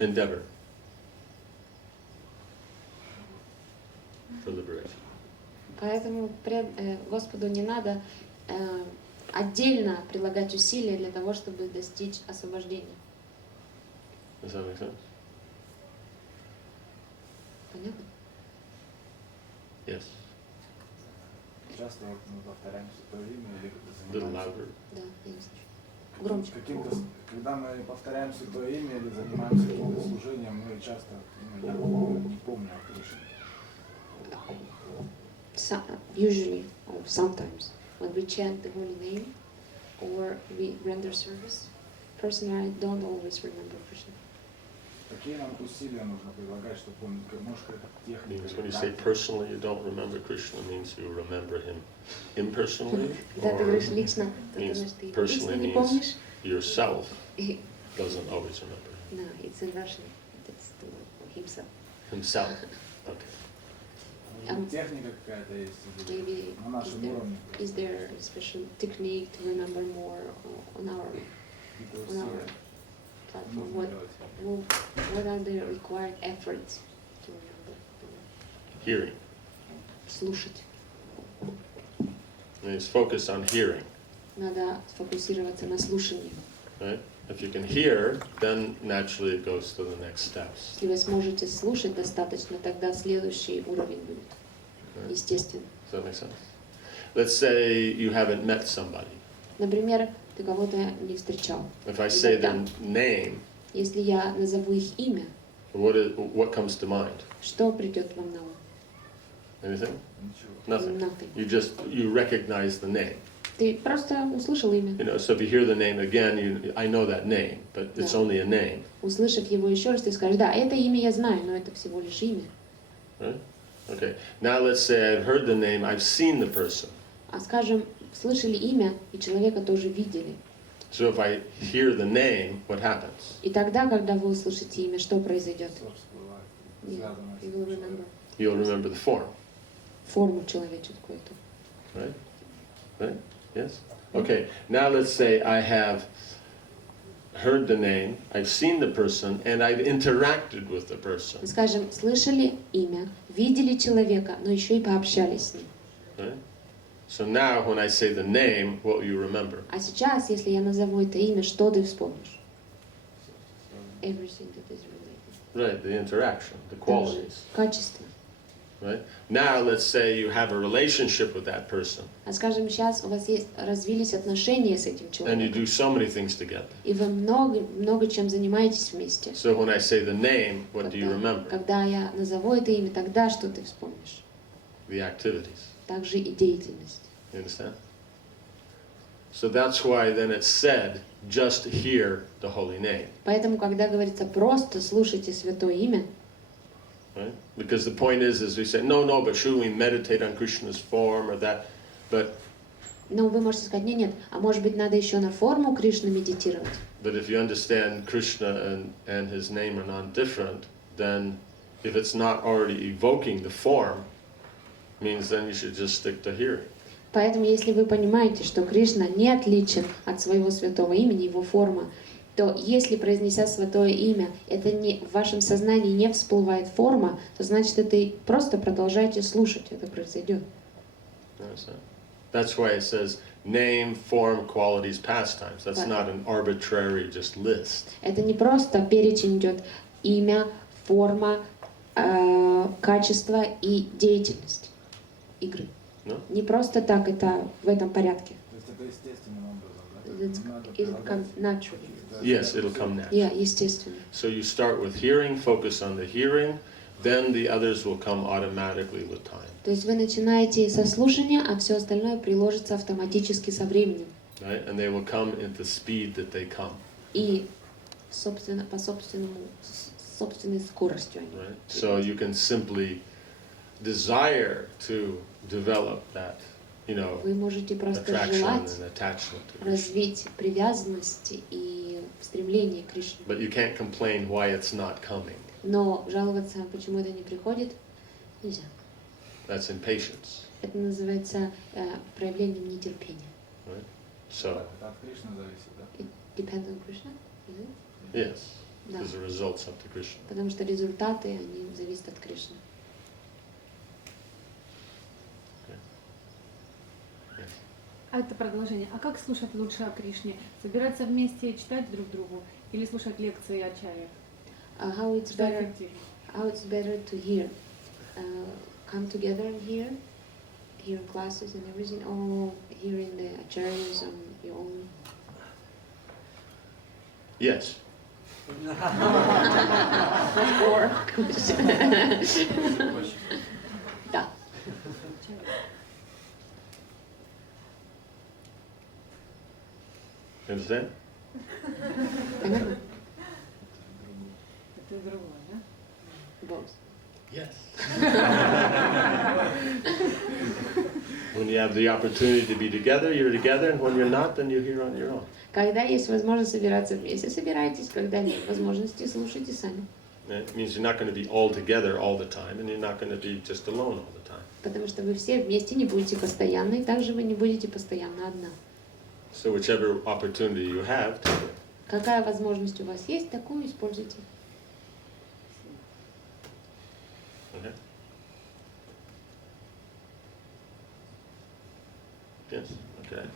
endeavor for liberation. Поэтому Господу не надо отдельно прилагать усилия для того, чтобы достичь освобождения. Does that make sense? Понятно? Yes. Часто вот мы повторяем святое имя или A little занимаемся. louder. Да, я не слышу. Громче. Когда мы повторяем святое имя или занимаемся каким-то служением, мы часто я не помню о Кришне. Usually, or sometimes, when we chant the holy name or we render service, personally, I don't always remember Krishna. Какие нам усилия нужно прилагать, чтобы помнить? Может, это техника? Means when you say personally you don't remember Krishna, means you remember him impersonally, Когда ты or говоришь лично, то ты means думаешь, ты personally лично не means помнишь. yourself И- doesn't always remember him. No, it's in Russian. It's the word himself. Himself. Okay. Техника какая-то есть? Maybe На нашем уровне. is there a special technique to remember more on our Какие-то on our усилия platform? нужно делать. What are the required efforts to remember? Hearing. Слушать. And it's focused on hearing. Надо сфокусироваться на слушании. Right? If you can hear, then naturally it goes to the next steps. Если вы сможете слушать достаточно, тогда следующий уровень будет. Right? Естественно. Does that make sense? Let's say you haven't met somebody. Например, ты кого-то не встречал. If I say their name, Если я назову их имя, what comes to mind? что придет вам на ум? Anything? Ничего. Nothing. Nothing. You recognize the name. Ты просто услышал имя. You know, so if you hear the name again, I know that name, but it's Да. only a name. Услышав его еще раз, ты скажешь, да, это имя я знаю, но это всего лишь имя. Right? Okay. Now let's say I've heard the name, I've seen the person. А скажем, слышали имя, и человека тоже видели. So if I hear the name, what happens? И тогда, когда вы услышите имя, что произойдет? Всё всплывает, Yeah, связанное с you will этим remember. человеком. You'll remember the form, Форму человеческую эту. right? Right? Yes? Okay. Now let's say I have heard the name, I've seen the person, and I've interacted with the person. Скажем, слышали имя, видели человека, но еще и пообщались с ним. Right? So now when I say the name, what will you remember? А сейчас, если я назову это имя, что ты вспомнишь? Everything that is related. Right, the interaction, the Также qualities. качество. Right? Now let's say you have a relationship with that person, А скажем, сейчас у вас есть, развились отношения с этим and you человеком, do so many things together. и вы много чем занимаетесь вместе. So when I say the name, what do you Когда, remember? когда я назову это имя, тогда что ты вспомнишь? The activities. Также и деятельность. You understand? So that's why then it's said, just hear the holy name. Поэтому, когда говорится просто слушайте святое имя, Right? Because the point is we say, no, but should we meditate on Krishna's form or that? But ну, вы можете сказать, нет, а может быть, надо еще на форму Кришны медитировать. if you understand Krishna and his name are not different, then if it's not already evoking the form, means then you should just stick to hearing. Поэтому, если вы понимаете, что Кришна не отличен от своего святого имени, его форма, то если, произнеся святое имя, это не, в вашем сознании не всплывает форма, то значит, это просто продолжайте слушать, это произойдет. You understand? That's why it says name, form, qualities, pastimes. That's not an arbitrary just list. Это не просто перечень идет имя, форма, качество и деятельность игры. No? Не просто так это в этом порядке. То есть это естественным образом, да? It's, Надо it comes прилагать. naturally. Yes, it'll come naturally. Yeah, естественно. So you start with hearing, focus on the hearing, then the others will come automatically with time. То есть вы начинаете со слушания, а все остальное приложится автоматически со временем. Right? And they will come at the speed that they come. И собственно, по собственной скоростью они. Right? So you can simply desire to develop that, you know, Вы можете просто attraction желать and attachment to Krishna. развить привязанность и стремление к Кришне. But you can't complain why it's not coming. Но жаловаться, почему это не приходит, нельзя. That's impatience. Это называется проявлением нетерпения. Right? So, Это от Кришны зависит, да? It depends on Krishna, is it? yes, Да. because the results up to Krishna. Потому что результаты, они зависят от Кришны. А это продолжение. А как слушать лучше о Кришне? Собираться вместе и читать друг другу? Или слушать лекции о чае? How it's Что better, эффективнее? how it's better to hear, come together and hear classes and everything, or hearing the acharyas on your own. Yes. Or да. You understand? Понятно? Это и другое, да? Both. Yes. When you have the opportunity to be together, you're together, and when you're not, then you're here on your own. Когда есть возможность собираться вместе, собирайтесь. Когда нет возможности, слушайте сами. It means you're not going to be all together all the time, and you're not going to be just alone all the time. Потому что вы все вместе не будете постоянно, и также вы не будете постоянно одна. So whichever opportunity you have, take it. Какая возможность у вас есть, такую используйте. Okay? Yes, okay.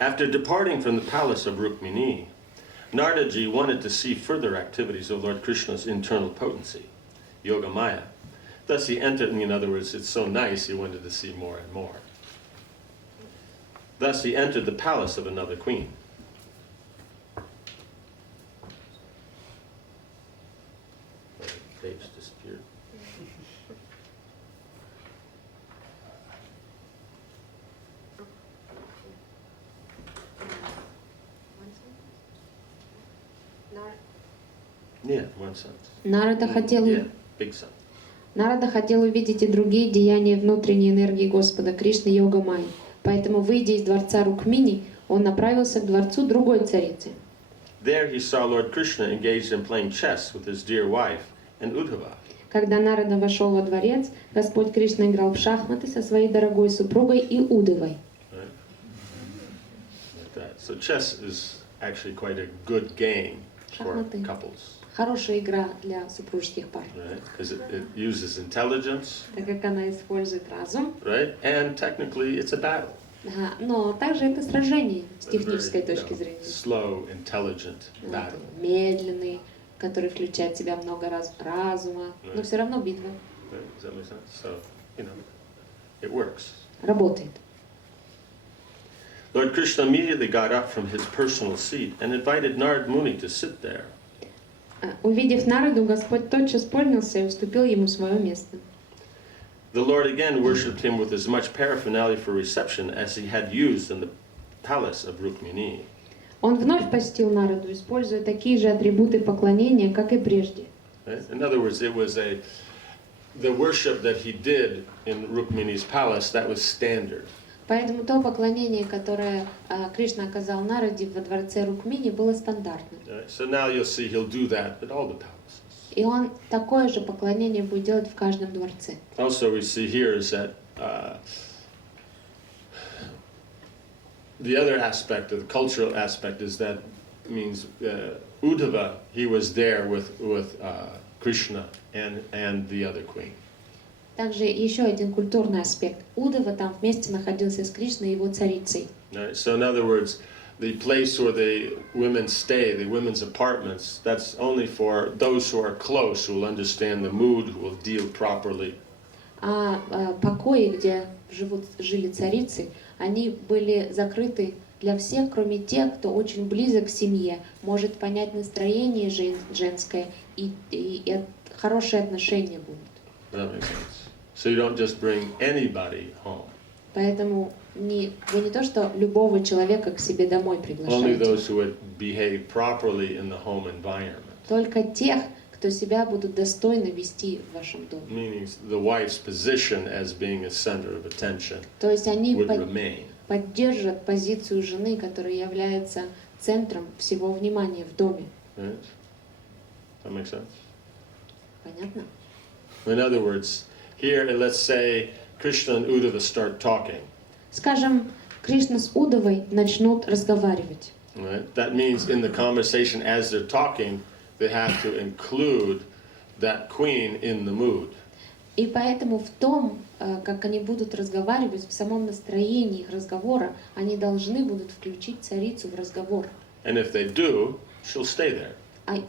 After departing from the palace of Rukmini, Naradaji wanted to see further activities of Lord Krishna's internal potency, Yoga Maya. Thus he entered, in other words, it's so nice, he wanted to see more and more. Thus he entered the palace of another queen. Dave's disappeared. Yeah, one sentence. Нарада хотел, Yeah, big sentence. Нарада хотел увидеть и другие деяния внутренней энергии Господа Кришны Йога Майи. Поэтому, выйдя из дворца Рукмини, он направился к дворцу другой царицы. There he saw Lord Krishna engaged in playing chess with his dear wife and Uddhava. Когда Нарада вошел во дворец, Господь Кришна играл в шахматы со своей дорогой супругой и Удавой. Right? Like that. So chess is actually quite a good game for Шахматы. couples. Хорошая игра для супружеских пар, Right? Because it uses intelligence, так как она использует разум. right? And technically it's a battle. Ага, но также это сражение с A very, технической точки зрения. slow, intelligent Вот, battle. медленный, который включает в себя много разума, но все равно битва Right? Does that make sense? So, you know, it works. работает. Lord Krishna immediately got up from his personal seat and invited Narad Muni to sit there. Увидев Нараду, Господь тотчас поднялся и уступил ему свое место. The Lord again worshipped him with as much paraphernalia for reception as he had used in the palace of Rukmini. Он вновь посетил Нараду, используя такие же атрибуты поклонения, как и прежде. Right? In other words, it was the worship that he did in Rukmini's palace, that was standard. Поэтому то поклонение, которое Кришна оказал Нараде во дворце Рукмини, было стандартным. Right? So now you'll see he'll do that at all the palaces. И он такое же поклонение будет делать в каждом дворце. Also, we see here is that the other aspect, of the cultural aspect, is that means Uddhava, he was there with Krishna and the other queen. Также еще один культурный аспект. Удава там вместе находился с Кришной и его царицей. Right? So in other words, the place where the women stay, the women's apartments, that's only for those who are close, who will understand the mood, who will deal properly. А покои, где жили царицы, они были закрыты для всех, кроме тех, кто очень близок к семье, может понять настроение женское и хорошие отношения будут. That makes sense. So you don't just bring anybody home. Поэтому вы не то, что любого человека к себе домой Only приглашаете. those who would behave properly in the home environment. Только тех, кто себя будут достойно вести в вашем доме. Meaning the wife's position as being a center of attention То есть они would remain. поддержат позицию жены, которая является центром всего внимания в доме. Right? That makes sense? Понятно? In other words, here let's say Krishna and Uddhava start talking. Скажем, Кришна с Удавой начнут разговаривать. Right? That means in the conversation as they're talking, they have to include that queen in the mood. И поэтому в том, как они будут разговаривать, в самом настроении их разговора, они должны будут включить царицу в разговор. And if they do, she'll stay there.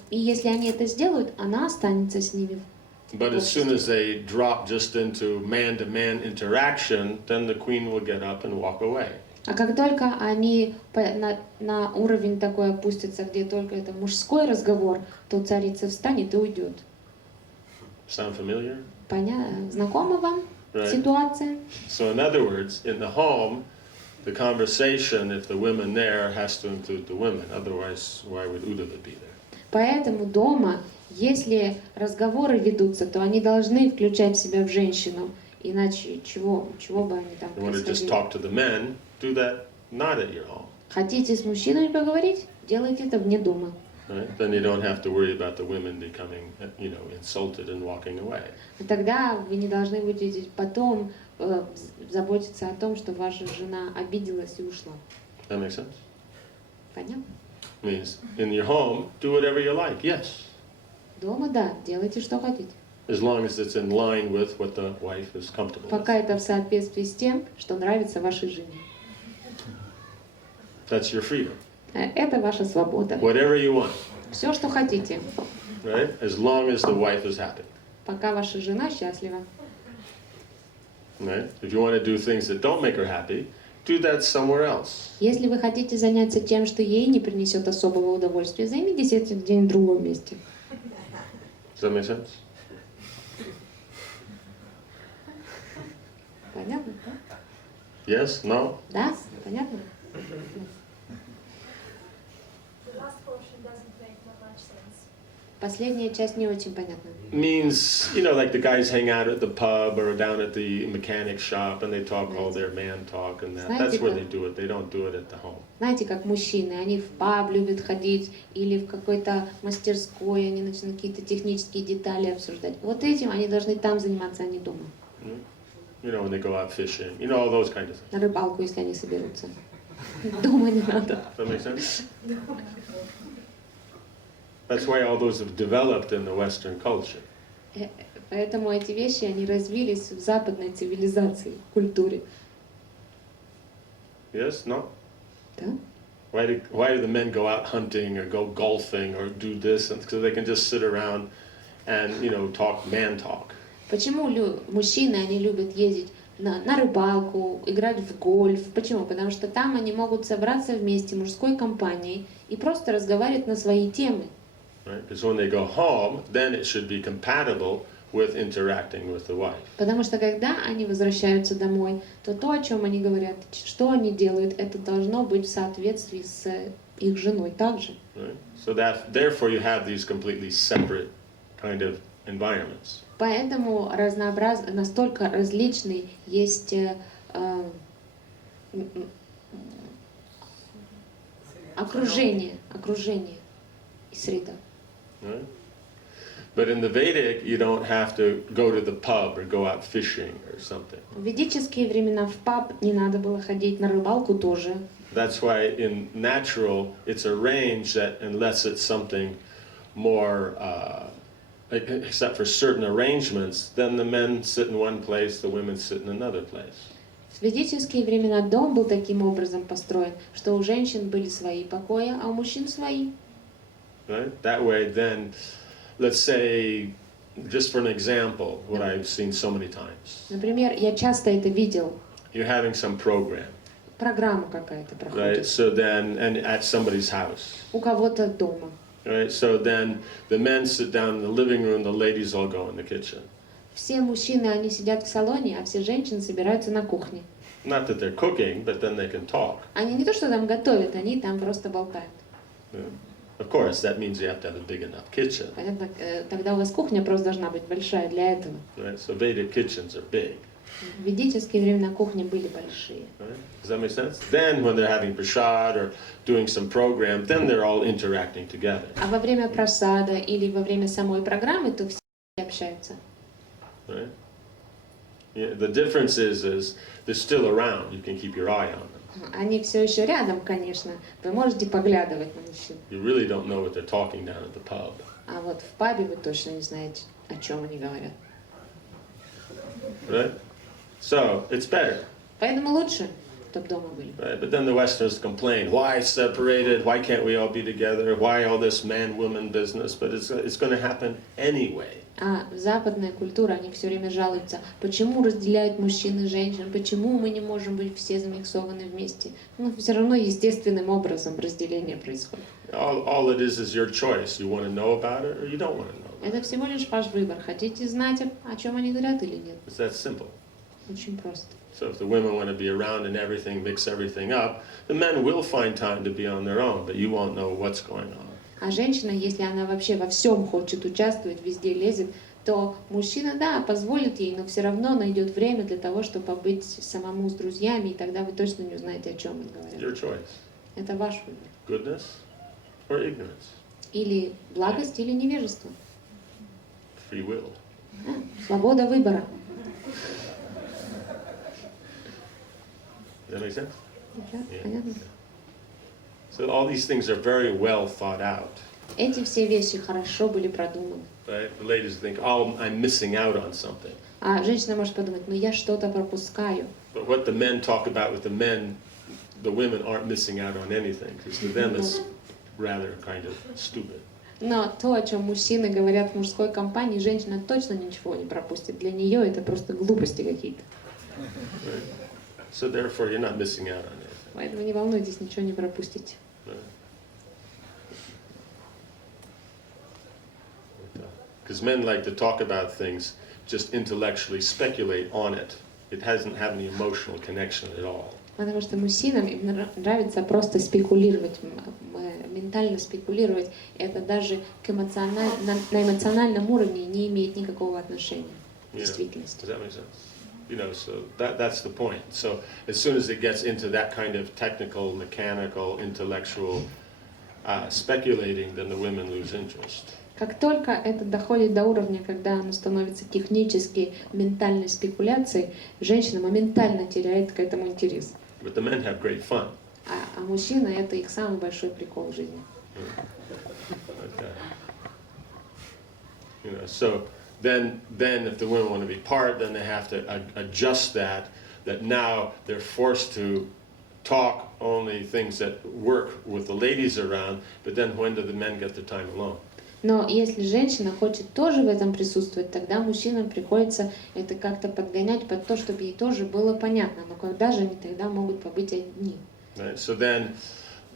И если они это сделают, она останется с ними. But as soon as they drop just into man-to-man interaction, then the queen will get up and walk away. А как только они на уровень такой опустятся, где только это мужской разговор, то царица встанет и уйдет. Sound familiar? Понятно? Знакома вам Right. ситуация? So in other words, in the home, the conversation, if the women there, has to include the women. Otherwise, why would Uddhava be there? Поэтому дома, если разговоры ведутся, то они должны включать себя в женщину, иначе чего бы они там You want to just происходили. talk to the men, do that not at your home. Хотите с мужчинами поговорить? Делайте это вне дома. Right? Then you don't have to worry about the women becoming, insulted and walking away. И тогда вы не должны будете потом заботиться о том, что ваша жена обиделась и ушла. That makes sense? Понятно? Means in your home, do whatever you like. Yes, Дома, да, делайте, что хотите. as long as it's in line with what the wife is comfortable with. Пока это в соответствии с тем, что нравится вашей жене. That's your freedom. Это ваша свобода. Whatever you want, Все, что хотите, right? As long as the wife is happy, пока ваша жена счастлива. right? If you want to do things that don't make her happy, do that somewhere else. Если вы хотите заняться тем, что ей не принесет особого удовольствия, займитесь этим где-нибудь в другом месте. Does that make sense? Понятно, да? Yes? No? Да? Понятно? The last portion doesn't make much sense. Последняя часть не очень понятна. Means, you know, like the guys hang out at the pub or down at the mechanic shop and they talk all their man talk and that. That's where they do it. They don't do it at the home. Знаете, как мужчины, они в паб любят ходить или в какой-то мастерской, они начинают какие-то технические детали обсуждать. Вот этим они должны там заниматься, а не дома. You know, when they go out fishing, you know, all those kind of things. На рыбалку, если они соберутся. Дома не надо. Does that make sense? That's why all those have developed in the Western culture. Поэтому эти вещи, они развились в западной цивилизации, в культуре. Yes? No? Да? Why do the men go out hunting or go golfing or do this? Because they can just sit around and, you know, talk man talk. Почему мужчины, они любят ездить на рыбалку, играть в гольф? Почему? Потому что там они могут собраться вместе мужской компанией и просто разговаривать на свои темы. Right? Because when they go home, then it should be compatible with interacting with the wife. Потому что когда они возвращаются домой, то то, о чем они говорят, что они делают, это должно быть в соответствии с их женой также. Right? So therefore you have these completely separate kind of environments. Поэтому настолько различный есть окружение и среда. Right? But in the Vedic, you don't have to go to the pub or go out fishing or something. В ведические времена в паб не надо было ходить, на рыбалку тоже. That's why in natural, it's arranged that unless it's something more, except for certain arrangements, then the men sit in one place, the women sit in another place. В ведические времена дом был таким образом построен, что у женщин были свои покои, а у мужчин свои. Right? That way, then, let's say, just for an example, what I've seen so many times. Например, я часто это видел. You're having some program, Программа какая-то right? проходит. So then, and at somebody's house. У кого-то дома. Right? So then the men sit down in the living room, the ladies all go in the kitchen. Все мужчины, они сидят в салоне, а все женщины собираются на кухне. Not that they're cooking, but then they can talk. Они не то, что там готовят, они там просто болтают. Yeah. Of course, that means you have to have a big enough kitchen. Понятно? Тогда у вас кухня просто должна быть большая для этого. Right? So Vedic kitchens are big. В ведические времена кухни были большие. Right? Does that make sense? Then when they're having prasad or doing some program, then they're all interacting together. А во время просада или во время самой программы, то все общаются. Right? Yeah, the difference is they're still around. You can keep your eye on them. Они все еще рядом, конечно. Вы можете поглядывать на мужчин. You really don't know what they're talking down at the pub. А вот в пабе вы точно не знаете, о чем они говорят. Right? So it's better. Поэтому лучше, чтобы дома были. Right? But then the Westerners complain, why separated? Why can't we all be together? Why all this man-woman business? But it's going to happen anyway. А западная культура, они все время жалуются, почему разделяют мужчин и женщин, почему мы не можем быть все замиксованы вместе. Но все равно естественным образом разделение происходит. All it is your choice. You want to know about it or you don't want to know. Это всего лишь ваш выбор. Хотите знать, о чем они говорят или нет? It's that simple. Очень просто. So if the women want to be around and everything, mix everything up, the men will find time to be on their own, but you won't know what's going on. А женщина, если она вообще во всем хочет участвовать, везде лезет, то мужчина, да, позволит ей, но все равно найдет время для того, чтобы побыть самому с друзьями, и тогда вы точно не узнаете, о чем он говорит. Your choice. Это ваш выбор. Goodness or ignorance. Или благость, или невежество. Free will. Свобода выбора. Does that make sense? Да, Yeah. понятно? So all these things are very well thought out. Эти все вещи хорошо были продуманы. Right? The ladies think, oh, I'm missing out on something. А женщина может подумать, ну я что-то пропускаю. But what the men talk about with the men, the women aren't missing out on anything, because to them it's rather kind of stupid. Но то, о чем мужчины говорят в мужской компании, женщина точно ничего не пропустит. Для нее это просто глупости какие-то. Right? So therefore, you're not missing out on anything. Поэтому не волнуйтесь, ничего не пропустите. Because men like to talk about things, just intellectually speculate on it. It doesn't have any emotional connection at all. Потому что мужчинам им нравится просто спекулировать, ментально спекулировать. Это даже на эмоциональном уровне не имеет никакого отношения к действительности. Does that make sense? You know, so that's the point. So as soon as it gets into that kind of technical, mechanical, intellectual speculating, then the women lose interest. Как только это доходит до уровня, когда оно становится технически, ментальной спекуляцией, женщина моментально теряет к этому интерес. But the men have great fun. А мужчина — это их самый большой прикол в жизни. Okay. You know, so then if the women want to be part, then they have to adjust that now they're forced to talk only things that work with the ladies around, but then when do the men get the time alone? Но если женщина хочет тоже в этом присутствовать, тогда мужчинам приходится это как-то подгонять под то, чтобы ей тоже было понятно. Но когда же они тогда могут побыть одни? Right? So then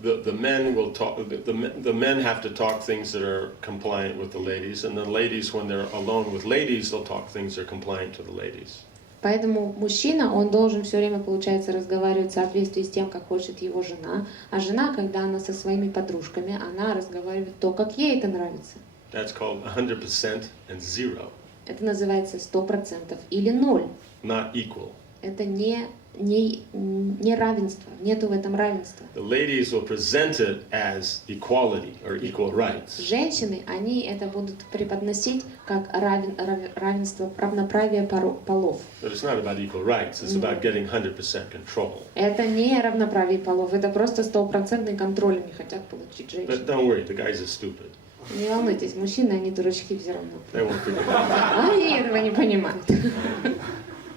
the men will talk. The men have to talk things that are compliant with the ladies, and the ladies, when they're alone with ladies, they'll talk things that are compliant to the ladies. Поэтому мужчина, он должен все время, получается, разговаривать в соответствии с тем, как хочет его жена. А жена, когда она со своими подружками, она разговаривает то, как ей это нравится. That's called 100% and 0. Это называется 100% или 0. Not equal. Это не равенство, нету в этом равенства. The ladies will present it as equality or equal rights. Женщины, они это будут преподносить как равенство, равноправие полов. But it's not about equal rights. It's about getting 100% control. Это не равноправие полов, это просто 100% контроль они хотят получить But женщины. don't worry, the guys are stupid. Не волнуйтесь, мужчины, они дурачки все равно. They won't figure it out. Они этого не понимают.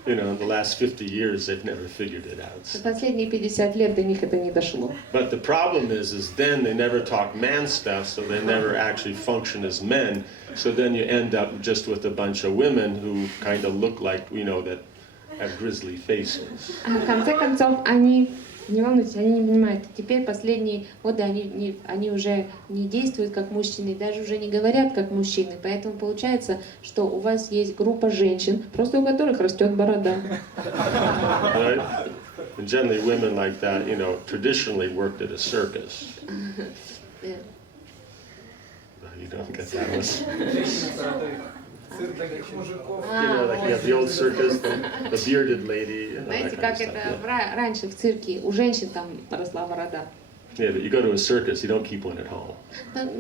You know, in the last 50 years, they've never figured it out. За последние 50 лет до них это не дошло. But the problem is then they never talk man stuff, so they never actually function as men. So then you end up just with a bunch of women who kind of look like, you know, that have grisly faces. А в конце концов, они, не волнуйтесь, они не понимают. Теперь последние годы они уже не действуют как мужчины, даже уже не говорят как мужчины. Поэтому получается, что у вас есть группа женщин, просто у которых растет борода. Right? And generally women like that, you know, traditionally worked at a circus. Yeah. You don't get that one. Цирк таких мужиков. You know, like you have the old circus, the bearded lady, you know, that Знаете, kind of как stuff. это Yeah. раньше в цирке у женщин там росла борода. Yeah, but you go to a circus, you don't keep one at home.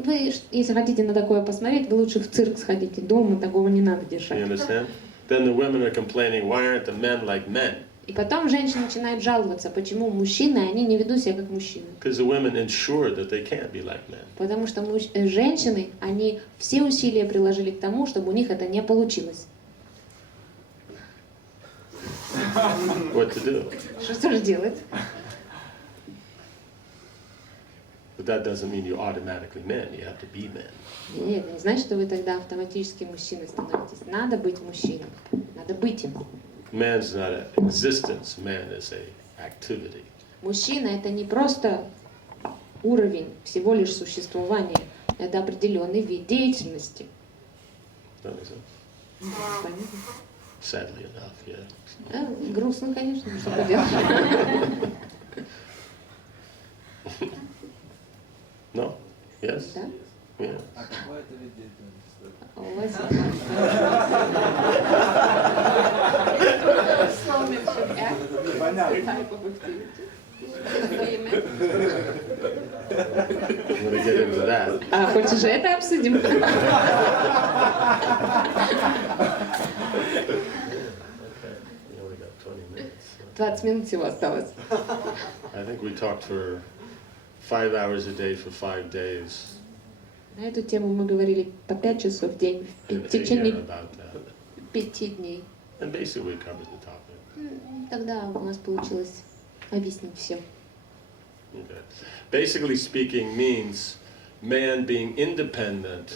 Вы, если хотите на такое посмотреть, вы лучше в цирк сходите. Дома такого не надо You держать. understand? Then the women are complaining, why aren't the men like men? И потом женщины начинают жаловаться, почему мужчины, они не ведут себя как мужчины. Because the women ensure that they can't be like men. Потому что женщины, они все усилия приложили к тому, чтобы у них это не получилось. What to do? Что же делать? But that doesn't mean you're automatically men. You have to be men. Нет, не значит, что вы тогда автоматически мужчиной становитесь. Надо быть мужчиной. Надо быть им. Man's not an existence. Man is a activity. Мужчина — это не просто уровень всего лишь существования. Это определенный вид деятельности. That makes sense? Понятно? Sadly enough, yeah. Грустно, конечно, что поделать. No? Yes? Да? Yeah. А какой это вид деятельности? А у вас... Понятно. I'm going to get into that. А хочешь это обсудим? Okay. We only got 20 minutes. 20 минут всего осталось. I think we talked for 5 hours a day for 5 days. На эту тему мы говорили по 5 часов в день, в And течение about that. 5 дней. And basically we covered the topic. Тогда у нас получилось объяснить все. Okay. Basically speaking means man being independent,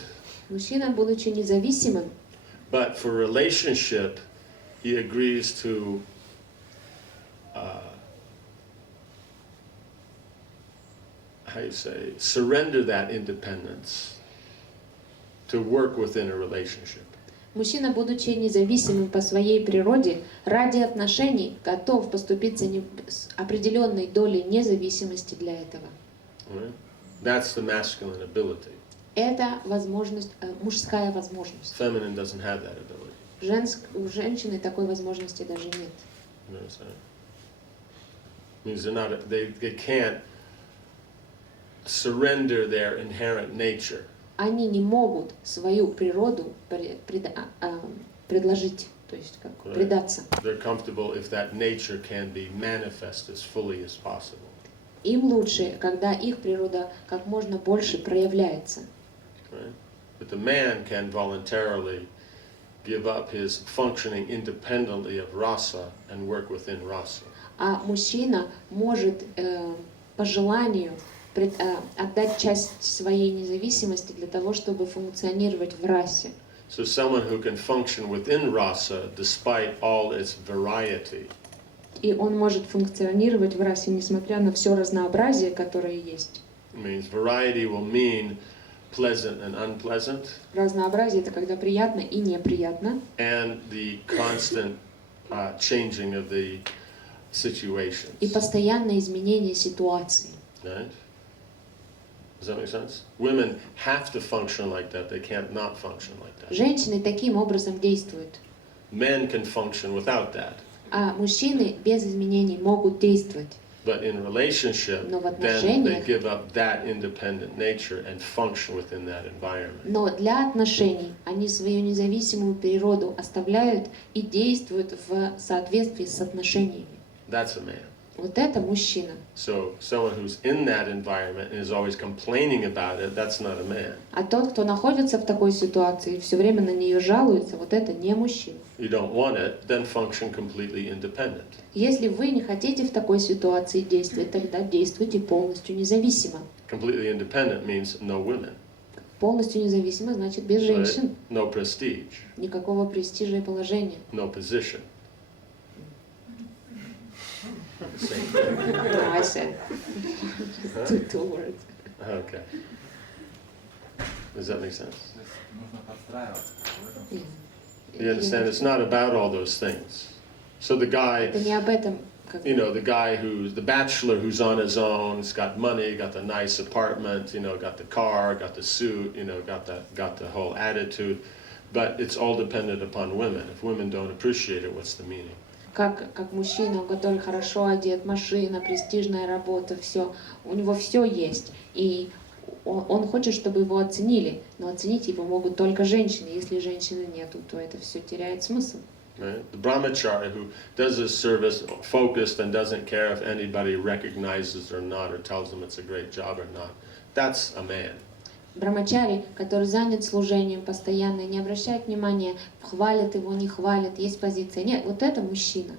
Мужчина, будучи независимым, but for relationship, he agrees to how you say, surrender that independence to work within a relationship. Мужчина, будучи независимым по своей природе, ради отношений готов поступиться с определенной долей независимости для этого. Right? That's the masculine ability. Это возможность, мужская возможность. Feminine doesn't have that ability. У женщины такой возможности даже нет. You know what I'm saying? Means they can't surrender their inherent nature. Они не могут свою природу предложить, то есть как предаться. They're comfortable if that nature can be manifest as fully as possible. Им лучше, когда их природа как можно больше проявляется. Right? But the man can voluntarily give up his functioning independently of rasa and work within rasa. А мужчина может по желанию отдать часть своей независимости для того, чтобы функционировать в расе. So someone who can function within rasa despite all its variety. И он может функционировать в расе, несмотря на все разнообразие, которое есть. Means variety will mean pleasant and unpleasant. Разнообразие — это когда приятно и неприятно. And the constant changing of the situations. И постоянное изменение ситуации. Right? Does that make sense? Women have to function like that. They can't not function like that. Женщины таким образом действуют. Men can function without that. А мужчины без изменений могут действовать. But in relationship, Но в then they отношениях, give up that independent nature and function within that environment. но для отношений они свою независимую природу оставляют и действуют в соответствии с отношениями. That's a man. Вот это мужчина. So someone who's in that environment and is always complaining about it, that's not a man. А тот, кто находится в такой ситуации и все время на нее жалуется, вот это не мужчина. You don't want it, then function completely independent. Если вы не хотите в такой ситуации действовать, тогда действуйте полностью независимо. Completely independent means no women, Полностью независимо значит без right? женщин. No prestige, Никакого престижа и положения. no position. No, I said two words. Okay. Does that make sense? То есть нужно подстраиваться. You understand? It's not about all those things. So the guy, Это не об этом. you know, the guy who's the bachelor who's on his own, he's got money, got the nice apartment, you know, got the car, got the suit, you know, got the whole attitude, but it's all dependent upon women. If women don't appreciate it, what's the meaning? Как мужчина, который хорошо одет, машина, престижная работа, все, у него все есть. И он хочет, чтобы его оценили, но оценить его могут только женщины. Если женщины нету, то это все теряет смысл. Right? The brahmachari who does his service focused and doesn't care if anybody recognizes or not or tells him it's a great job or not, that's a man. Брамачари, который занят служением постоянно и не обращает внимания, хвалят его, не хвалят, есть позиция. Нет, вот это мужчина.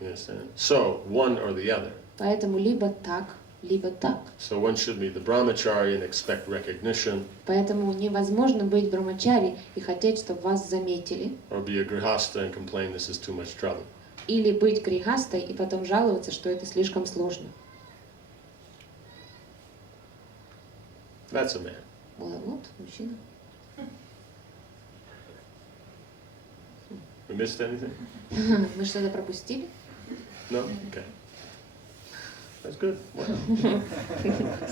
You understand? So, one or the other. Поэтому либо так, либо так. So one should be the brahmachari and expect recognition, Поэтому невозможно быть брамачари и хотеть, чтобы вас заметили, or be a grihasta and complain this is too much trouble. или быть грихастой и потом жаловаться, что это слишком сложно. That's a man. Вот, мужчина. We missed anything? Мы что-то пропустили? No? Okay. That's good. Wow.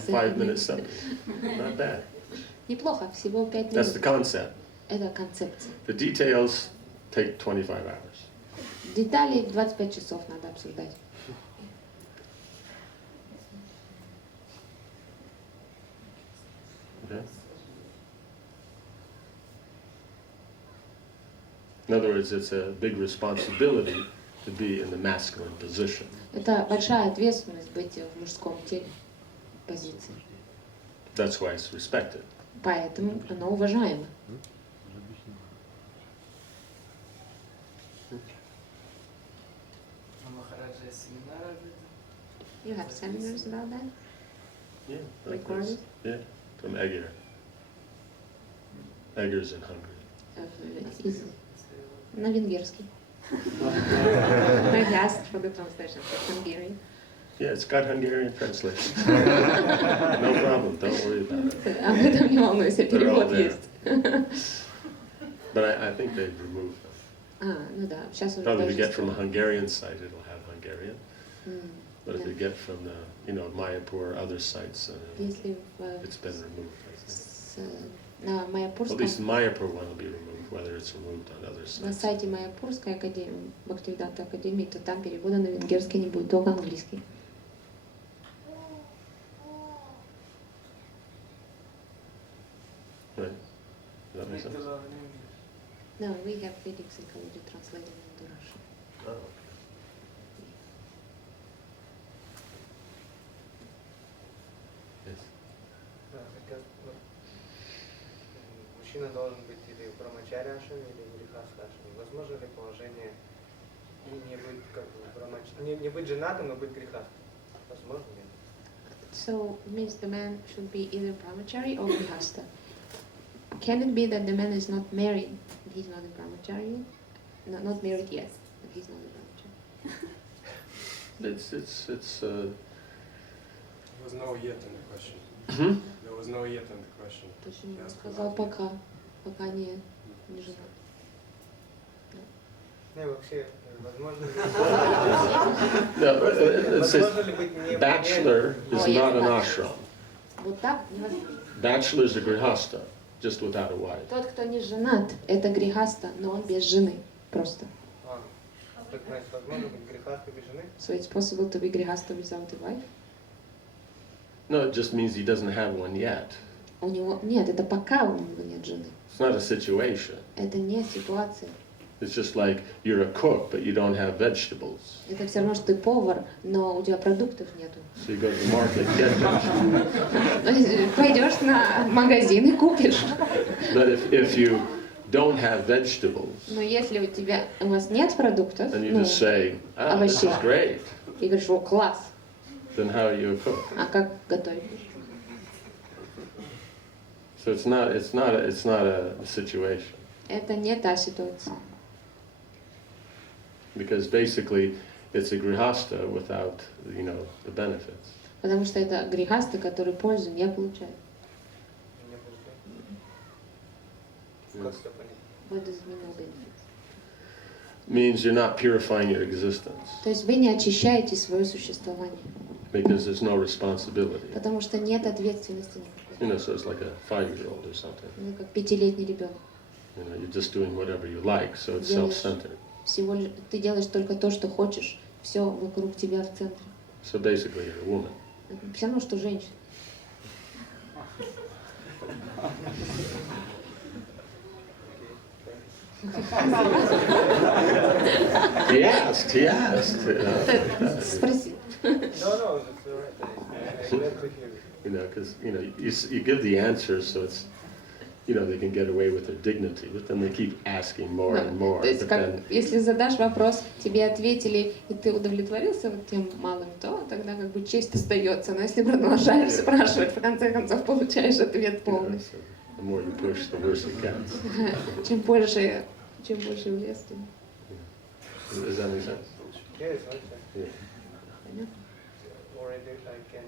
5 minutes something. Not bad. Неплохо, всего 5 That's the минут. concept. Это концепция. The details take 25 hours. Детали 25 часов надо обсуждать. Okay? In other words, it's a big responsibility to be in the masculine position. Это большая ответственность быть в мужском теле, позиции. That's why it's respected. Поэтому оно уважаемо. На Махараджа есть семинары об этом. You have seminars about that? Yeah. like Recorded? this. Yeah, from Egger. Egger's in Hungary. На венгерский. I asked for the translation for Hungarian. Yeah, it's got Hungarian translation. No problem, don't worry about it. Об этом не волнуйся, They're all перевод there. есть. But I think they've removed them. Ну да, сейчас уже Probably if you даже... get from a Hungarian site, it'll have Hungarian. But if да. you get from the, Mayapur or other sites, Если it's been removed, I think. на At Майяпурском, least Mayapur one will be removed, whether it's removed on other на sites. сайте Майяпурской академии, Бхактивиданта академии, то там перевода на венгерский не будет, только английский. Right? Does that make sense? No, we have Vedic psychology translated into Russian. Oh, okay. Yes. Мужчина должен быть или брамачаря ашрам, или грехаста ашрам. Возможно ли положение и не быть женатым, но быть грехастом? Возможно ли? So it means the man should be either brahmachari or grihasta. Can it be that the man is not married, but he's not a brahmachari? No, not married yet, but he's not a brahmachari. There was no yet in the question. There was no yet in the question. Почему? Я Сказал пока не женат. Не, вообще, возможно ли... No, it says Возможно ли быть не... bachelor is not an ashram. Вот так невозможно. Bachelor is a grihasta, just without a wife. Тот, кто не женат, это грехаста, но он без жены. Просто. Так, значит, возможно быть грехастой без жены? So it's possible to be grihasta without a wife? No, it just means he doesn't have one yet. У него... Нет, это пока у него нет жены. It's not a situation. Это не ситуация. It's just like you're a cook, but you don't have vegetables. Это все равно, что ты повар, но у тебя продуктов нету. So you go to the market, get vegetables. Пойдешь на магазин и купишь. But if you don't have vegetables, Но если у вас нет продуктов, and you just say, this is great, и говоришь, о, класс, then how are you a cook? а как готовить? So it's not a situation. Это не та ситуация. Because basically it's a grihasta without, the benefits. Потому что это грехаста, который пользу не получает. Yes. What does it mean, no benefits? Means you're not purifying your existence. То есть вы не очищаете свое существование. Because there's no responsibility. Потому что нет ответственности никакой. So it's like a 5-year-old or something. Ну, как 5-летний ребенок. You're just doing whatever you like, so it's self-centered. Всего лишь ты делаешь только то, что хочешь, все вокруг тебя в центре. So basically you're a woman. Все равно, что женщина. He asked. Спроси. No, that's all right. I glad to hear it. Because you give the answers, so it's they can get away with their dignity, but then they keep asking more and more. То есть, если задашь вопрос, тебе ответили, и ты удовлетворился вот тем малым, то тогда как бы честь остается. Но если продолжаешь спрашивать, в конце концов получаешь ответ полный. The more you push, the worse it gets. Чем больше в лес, тем. Does that make sense? Yes, okay. Yeah. Already I can...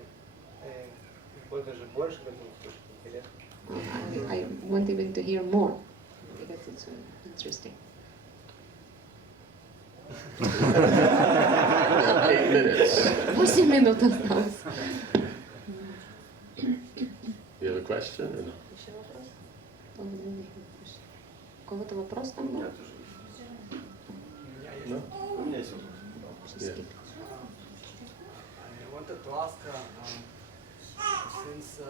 Вот даже больше готов слушать. Интересно. I want even to hear more, because it's interesting. 8 minutes. 8 минут осталось. You have a question or no? Еще вопрос? У кого-то вопрос там был? No? Yeah. I wanted to ask, since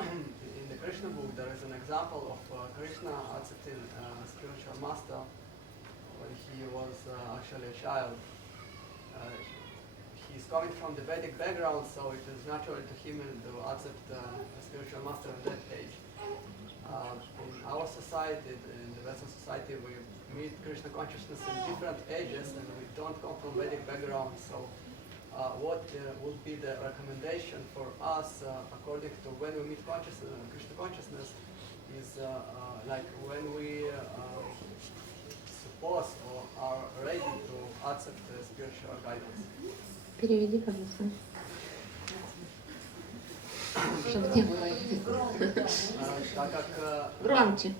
in the Krishna book there is an example of Krishna accepting a spiritual master when he was actually a child. He's coming from the Vedic background, so it is natural to him to accept a spiritual master at that age. In our society, in the Western society, we meet Krishna consciousness in different ages, and we don't come from Vedic background. So, what would be the recommendation for us, according to when we meet Krishna consciousness, is like when we suppose or are ready to accept spiritual guidance? Переведи, пожалуйста. Чтобы не было. Так как... Громче.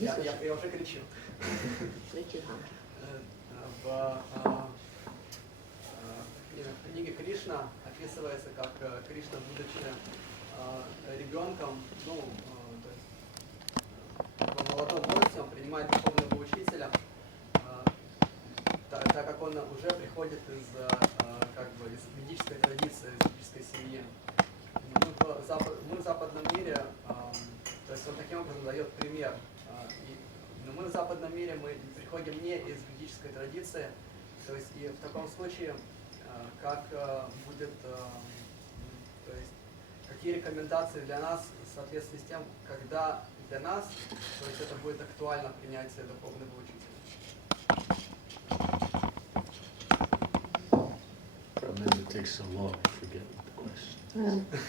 Я уже кричу. В книге Кришна описывается, как Кришна, будучи ребенком, молодом возрасте, он принимает духовного учителя, так как он уже приходит из ведической традиции, из ведической семьи. Мы в западном мире, то есть он таким образом дает пример. Но мы в западном мире мы приходим не из ведической традиции, то есть и в таком случае, как будет, то есть какие рекомендации для нас в соответствии с тем, когда для нас, то есть это будет актуально принятие духовного учителя.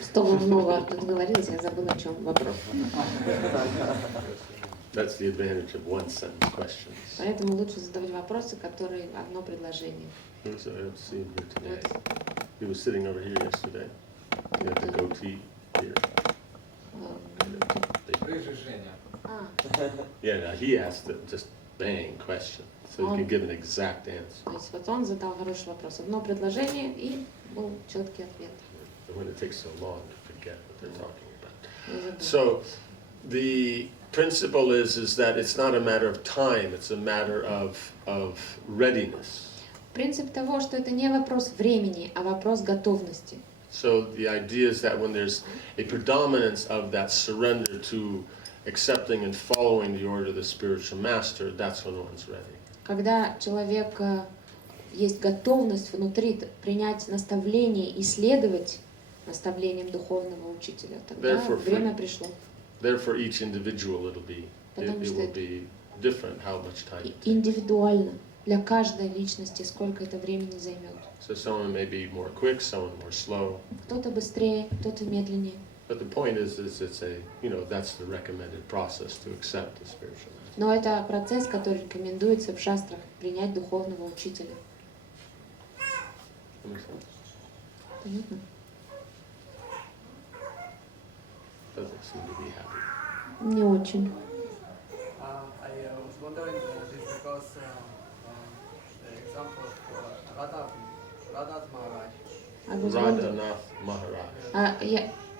Столько много тут говорилось, я забыла, о чем вопрос. That's the advantage of one-sentence questions. Поэтому лучше задавать вопросы, которые одно предложение. I don't see him here today. He was sitting over here yesterday. He had the goatee here. Рыжий Женя. Yeah, now he asked just bang question, so he can give an exact answer. То есть вот он задал хороший вопрос. Одно предложение и был четкий ответ. And when it takes so long to forget what they're talking about. So the principle is that it's not a matter of time, it's a matter of readiness. Принцип того, что это не вопрос времени, а вопрос готовности. So the idea is that when there's a predominance of that surrender to accepting and following the order of the spiritual master, that's when one's ready. Когда человек есть готовность внутри принять наставление и следовать наставлениям духовного учителя, тогда время пришло. Therefore, each individual it will be different how much time it takes. Индивидуально для каждой личности сколько это времени займет. So someone may be more quick, someone more slow. Кто-то быстрее, кто-то медленнее. But the point is it's a, that's the recommended process to accept the spiritual master. Но это процесс, который рекомендуется в шастрах, принять духовного учителя. Понятно? Doesn't seem to be happy. Не очень. I was wondering this because the example of Radha Maharaj.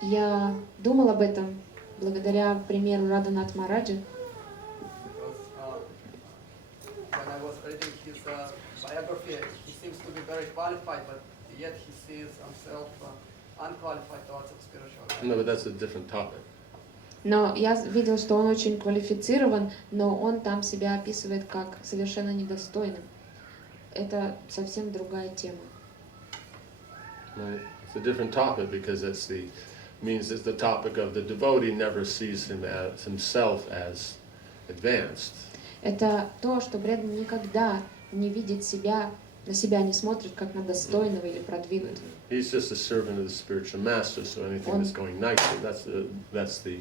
Я думал об этом благодаря примеру Радханатха Махараджа. When I was reading his biography, he seems to be very qualified, but yet he sees himself unqualified towards spirituality. No, but that's a different topic. Но я видел, что он очень квалифицирован, но он там себя описывает как совершенно недостойным. Это совсем другая тема. Right? It's a different topic because it's the topic of the devotee never sees himself as advanced. Это то, что преданный никогда не видит себя, на себя не смотрит как на достойного или продвинутого. He's just a servant of the spiritual master, so anything that's going nicely, that's the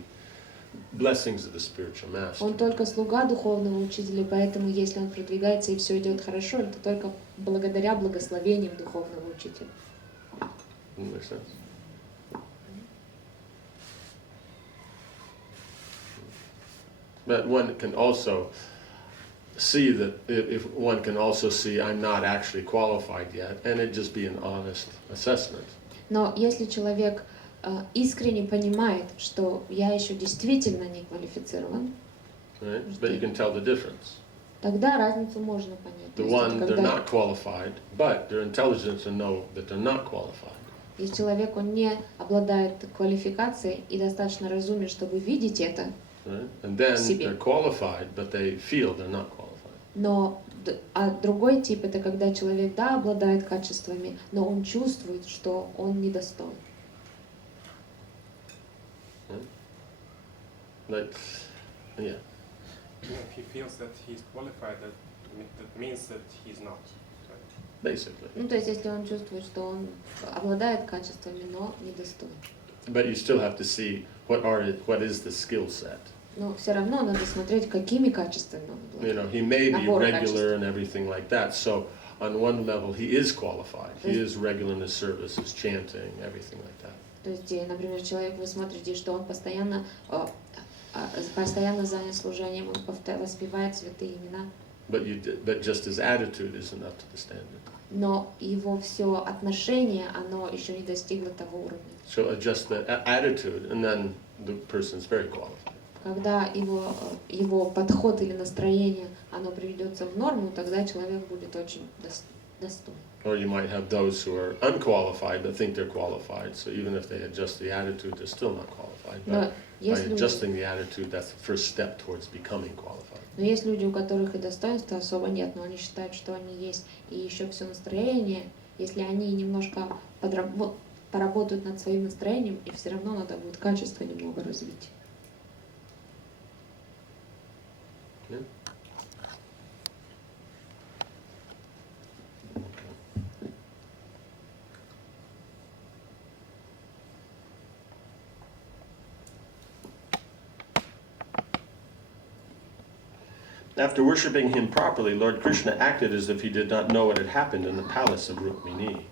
blessings of the spiritual master. Он только слуга духовного учителя, поэтому если он продвигается и все идет хорошо, это только благодаря благословениям духовного учителя. Makes sense? But one can also see that if one can also see I'm not actually qualified yet, and it just be an honest assessment. Но если человек искренне понимает, что я еще действительно не квалифицирован, Right? But you can tell the difference. тогда разницу можно понять. The one, they're not qualified, but they're intelligent to know that they're not qualified. Если человек, он не обладает квалификацией и достаточно разумен, чтобы видеть это, Right? And then they're qualified, but they feel they're not qualified. но другой тип это когда человек, да, обладает качествами, но он чувствует, что он недостоин. Like, yeah. If he feels that he's qualified, that means that he's not. Right? Basically. Ну, то есть, если он чувствует, что он обладает качествами, но недостоин. But you still have to see what is the skill set. Но все равно надо смотреть, какими качествами он обладает. He may be regular and everything like that. So on one level, he is qualified. He is regular in his services, chanting, everything like that. То есть, например, человек, вы смотрите, что он постоянно занят служением, он воспевает святые имена. But just his attitude isn't up to the standard. Но его все отношение, оно еще не достигло того уровня. So adjust the attitude, and then the person's very qualified. Когда его подход или настроение, оно приведется в норму, тогда человек будет очень достоин. Or you might have those who are unqualified that think they're qualified. So even if they adjust the attitude, they're still not qualified. But by adjusting the attitude, that's the first step towards becoming qualified. Но есть люди, у которых и достоинства особо нет, но они считают, что они есть. И еще все настроение, если они немножко поработают над своим настроением, и все равно надо будет качество немного развить. Yeah. After worshipping him properly, Lord Krishna acted as if he did not know what had happened in the palace of Rukmini.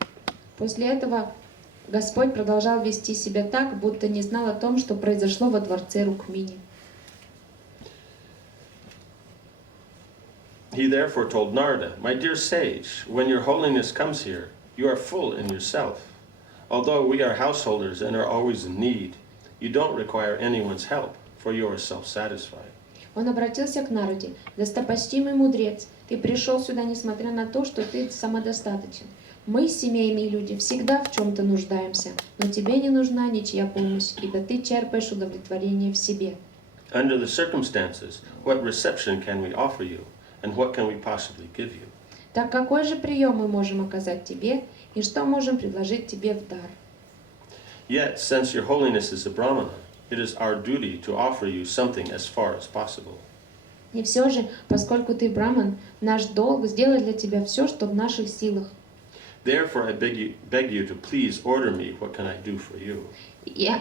После этого Господь продолжал вести себя так, будто не знал о том, что произошло во дворце Рукмини. He therefore told Narada, "My dear sage, when your holiness comes here, you are full in yourself. Although we are householders and are always in need, you don't require anyone's help, for you are self-satisfied." Он обратился к Нараде. «Достопочтимый мудрец, ты пришел сюда, несмотря на то, что ты самодостаточен. Мы, семейные люди, всегда в чем-то нуждаемся, но тебе не нужна ничья помощь, ибо ты черпаешь удовлетворение в себе». Under the circumstances, what reception can we offer you, and what can we possibly give you? Так какой же прием мы можем оказать тебе, и что можем предложить тебе в дар? Yet, since your holiness is a Brahmana, it is our duty to offer you something as far as possible. И все же, поскольку ты браман, наш долг сделать для тебя все, что в наших силах. Therefore, I beg you to please order me what can I do for you.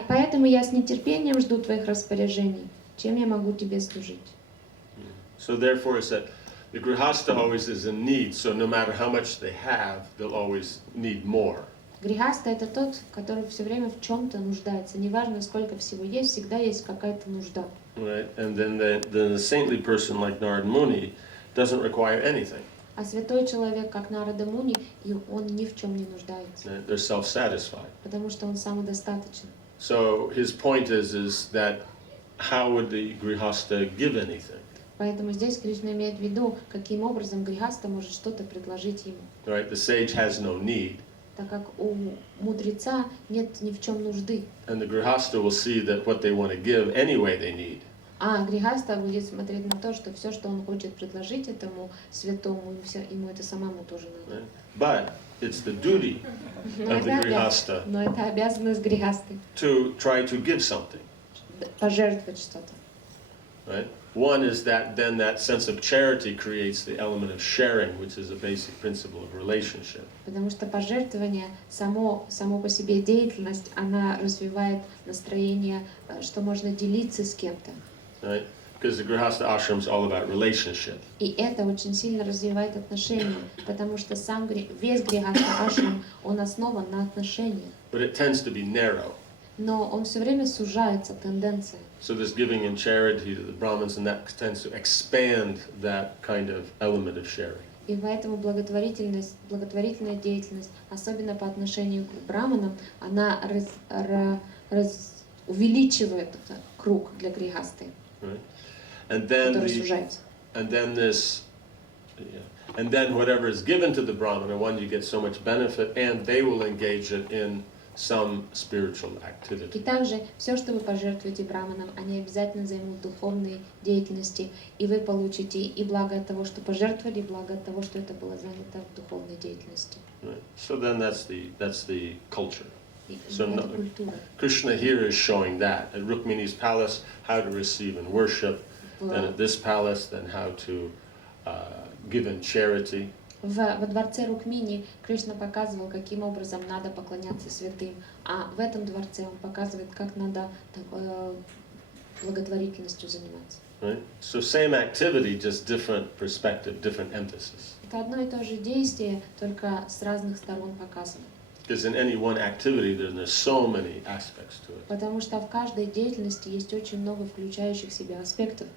Поэтому я с нетерпением жду твоих распоряжений. Чем я могу тебе служить? So therefore, it's that the grihasta always is in need. So no matter how much they have, they'll always need more. Грихаста — это тот, который все время в чем-то нуждается. Неважно, сколько всего есть, всегда есть какая-то нужда. Right, and then the saintly person like Narada Muni doesn't require anything. А святой человек, как Нарада Муни, и он ни в чем не нуждается. Right? They're self-satisfied. Потому что он самодостаточен. So his point is that how would the grihasta give anything? Поэтому здесь Кришна имеет в виду, каким образом грихаста может что-то предложить ему. Right, the sage has no need. Так как у мудреца нет ни в чем нужды. And the grihasta will see that what they want to give anyway they need. А грихаста будет смотреть на то, что все, что он хочет предложить этому святому, ему это самому тоже надо. But it's the duty of the grihasta. Но это обязанность грихасты. To try to give something. Пожертвовать что-то. Right? One is that then that sense of charity creates the element of sharing, which is a basic principle of relationship. Потому что пожертвование, само по себе деятельность, она развивает настроение, что можно делиться с кем-то. Right? Because the grihasta ashram is all about relationship. И это очень сильно развивает отношения, потому что весь грихаста ашрам, он основан на отношениях. But it tends to be narrow. Но он все время сужается, тенденция. So there's giving in charity to the Brahmins, and that tends to expand that kind of element of sharing. И поэтому благотворительная деятельность, особенно по отношению к браманам, она увеличивает этот круг для грихасты, который сужается. And then whatever is given to the Brahmana, one, you get so much benefit, and they will engage it in some spiritual activity. И также все, что вы пожертвуете браманам, они обязательно займут духовной деятельности, и вы получите и благо от того, что пожертвовали, и благо от того, что это было занято в духовной деятельности. Right. So then that's the culture. So Это культура. Krishna here is showing that at Rukmini's palace how to receive and worship, then at this palace then how to give in charity. Во дворце Рукмини Кришна показывал, каким образом надо поклоняться святым, а в этом дворце он показывает, как надо благотворительностью заниматься. Right? So same activity, just different perspective, different emphasis. Это одно и то же действие, только с разных сторон показано. Because in any one activity, there's so many aspects to it. Потому что в каждой деятельности есть очень много включающих в себя аспектов.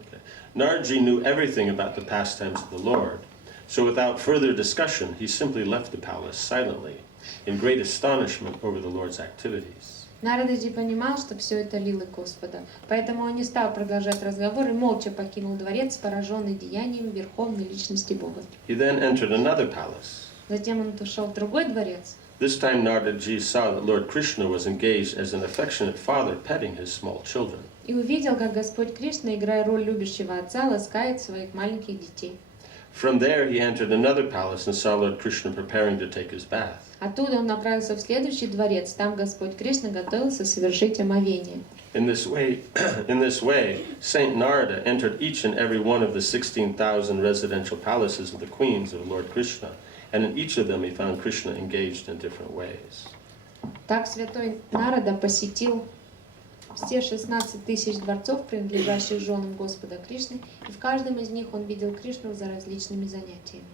Okay. Narji knew everything about the pastimes of the Lord, so without further discussion, he simply left the palace silently, in great astonishment over the Lord's activities. Нарададжи понимал, что все это лилы Господа, поэтому он не стал продолжать разговор и молча покинул дворец, пораженный деянием верховной личности Бога. He then entered another palace. Затем он ушел в другой дворец. This time Naradaji saw that Lord Krishna was engaged as an affectionate father petting his small children. И увидел, как Господь Кришна, играя роль любящего отца, ласкает своих маленьких детей. From there he entered another palace and saw Lord Krishna preparing to take his bath. Оттуда он направился в следующий дворец. Там Господь Кришна готовился совершить омовение. In this way, Saint Narada entered each and every one of the 16,000 residential palaces of the queens of Lord Krishna, and in each of them he found Krishna engaged in different ways. Так святой Нарада посетил все 16 тысяч дворцов, принадлежащих женам Господа Кришны, и в каждом из них он видел Кришну за различными занятиями.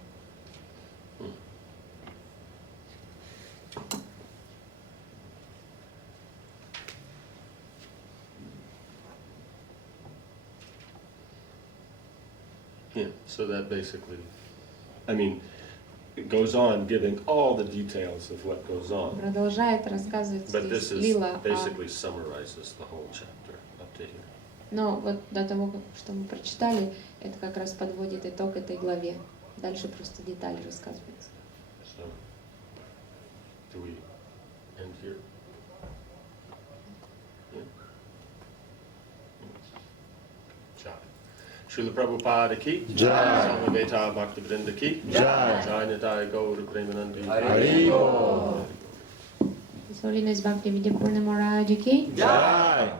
Yeah, so that basically, I mean, it goes on giving all the details of what goes on. Продолжает рассказывать But this здесь is Лила, basically summarizes the whole chapter up to here. но вот до того, что мы прочитали, это как раз подводит итог этой главе. Дальше просто детали рассказываются. So, do we end here? Yeah. Jai. Srila Prabhupada ki Jai. Swami Veta Bhakti Vidya ki Jai. Jai Nitai Gaur Premanandi Haribol. His Holiness Bhakti Vidya Purna Maharaja ki Jai.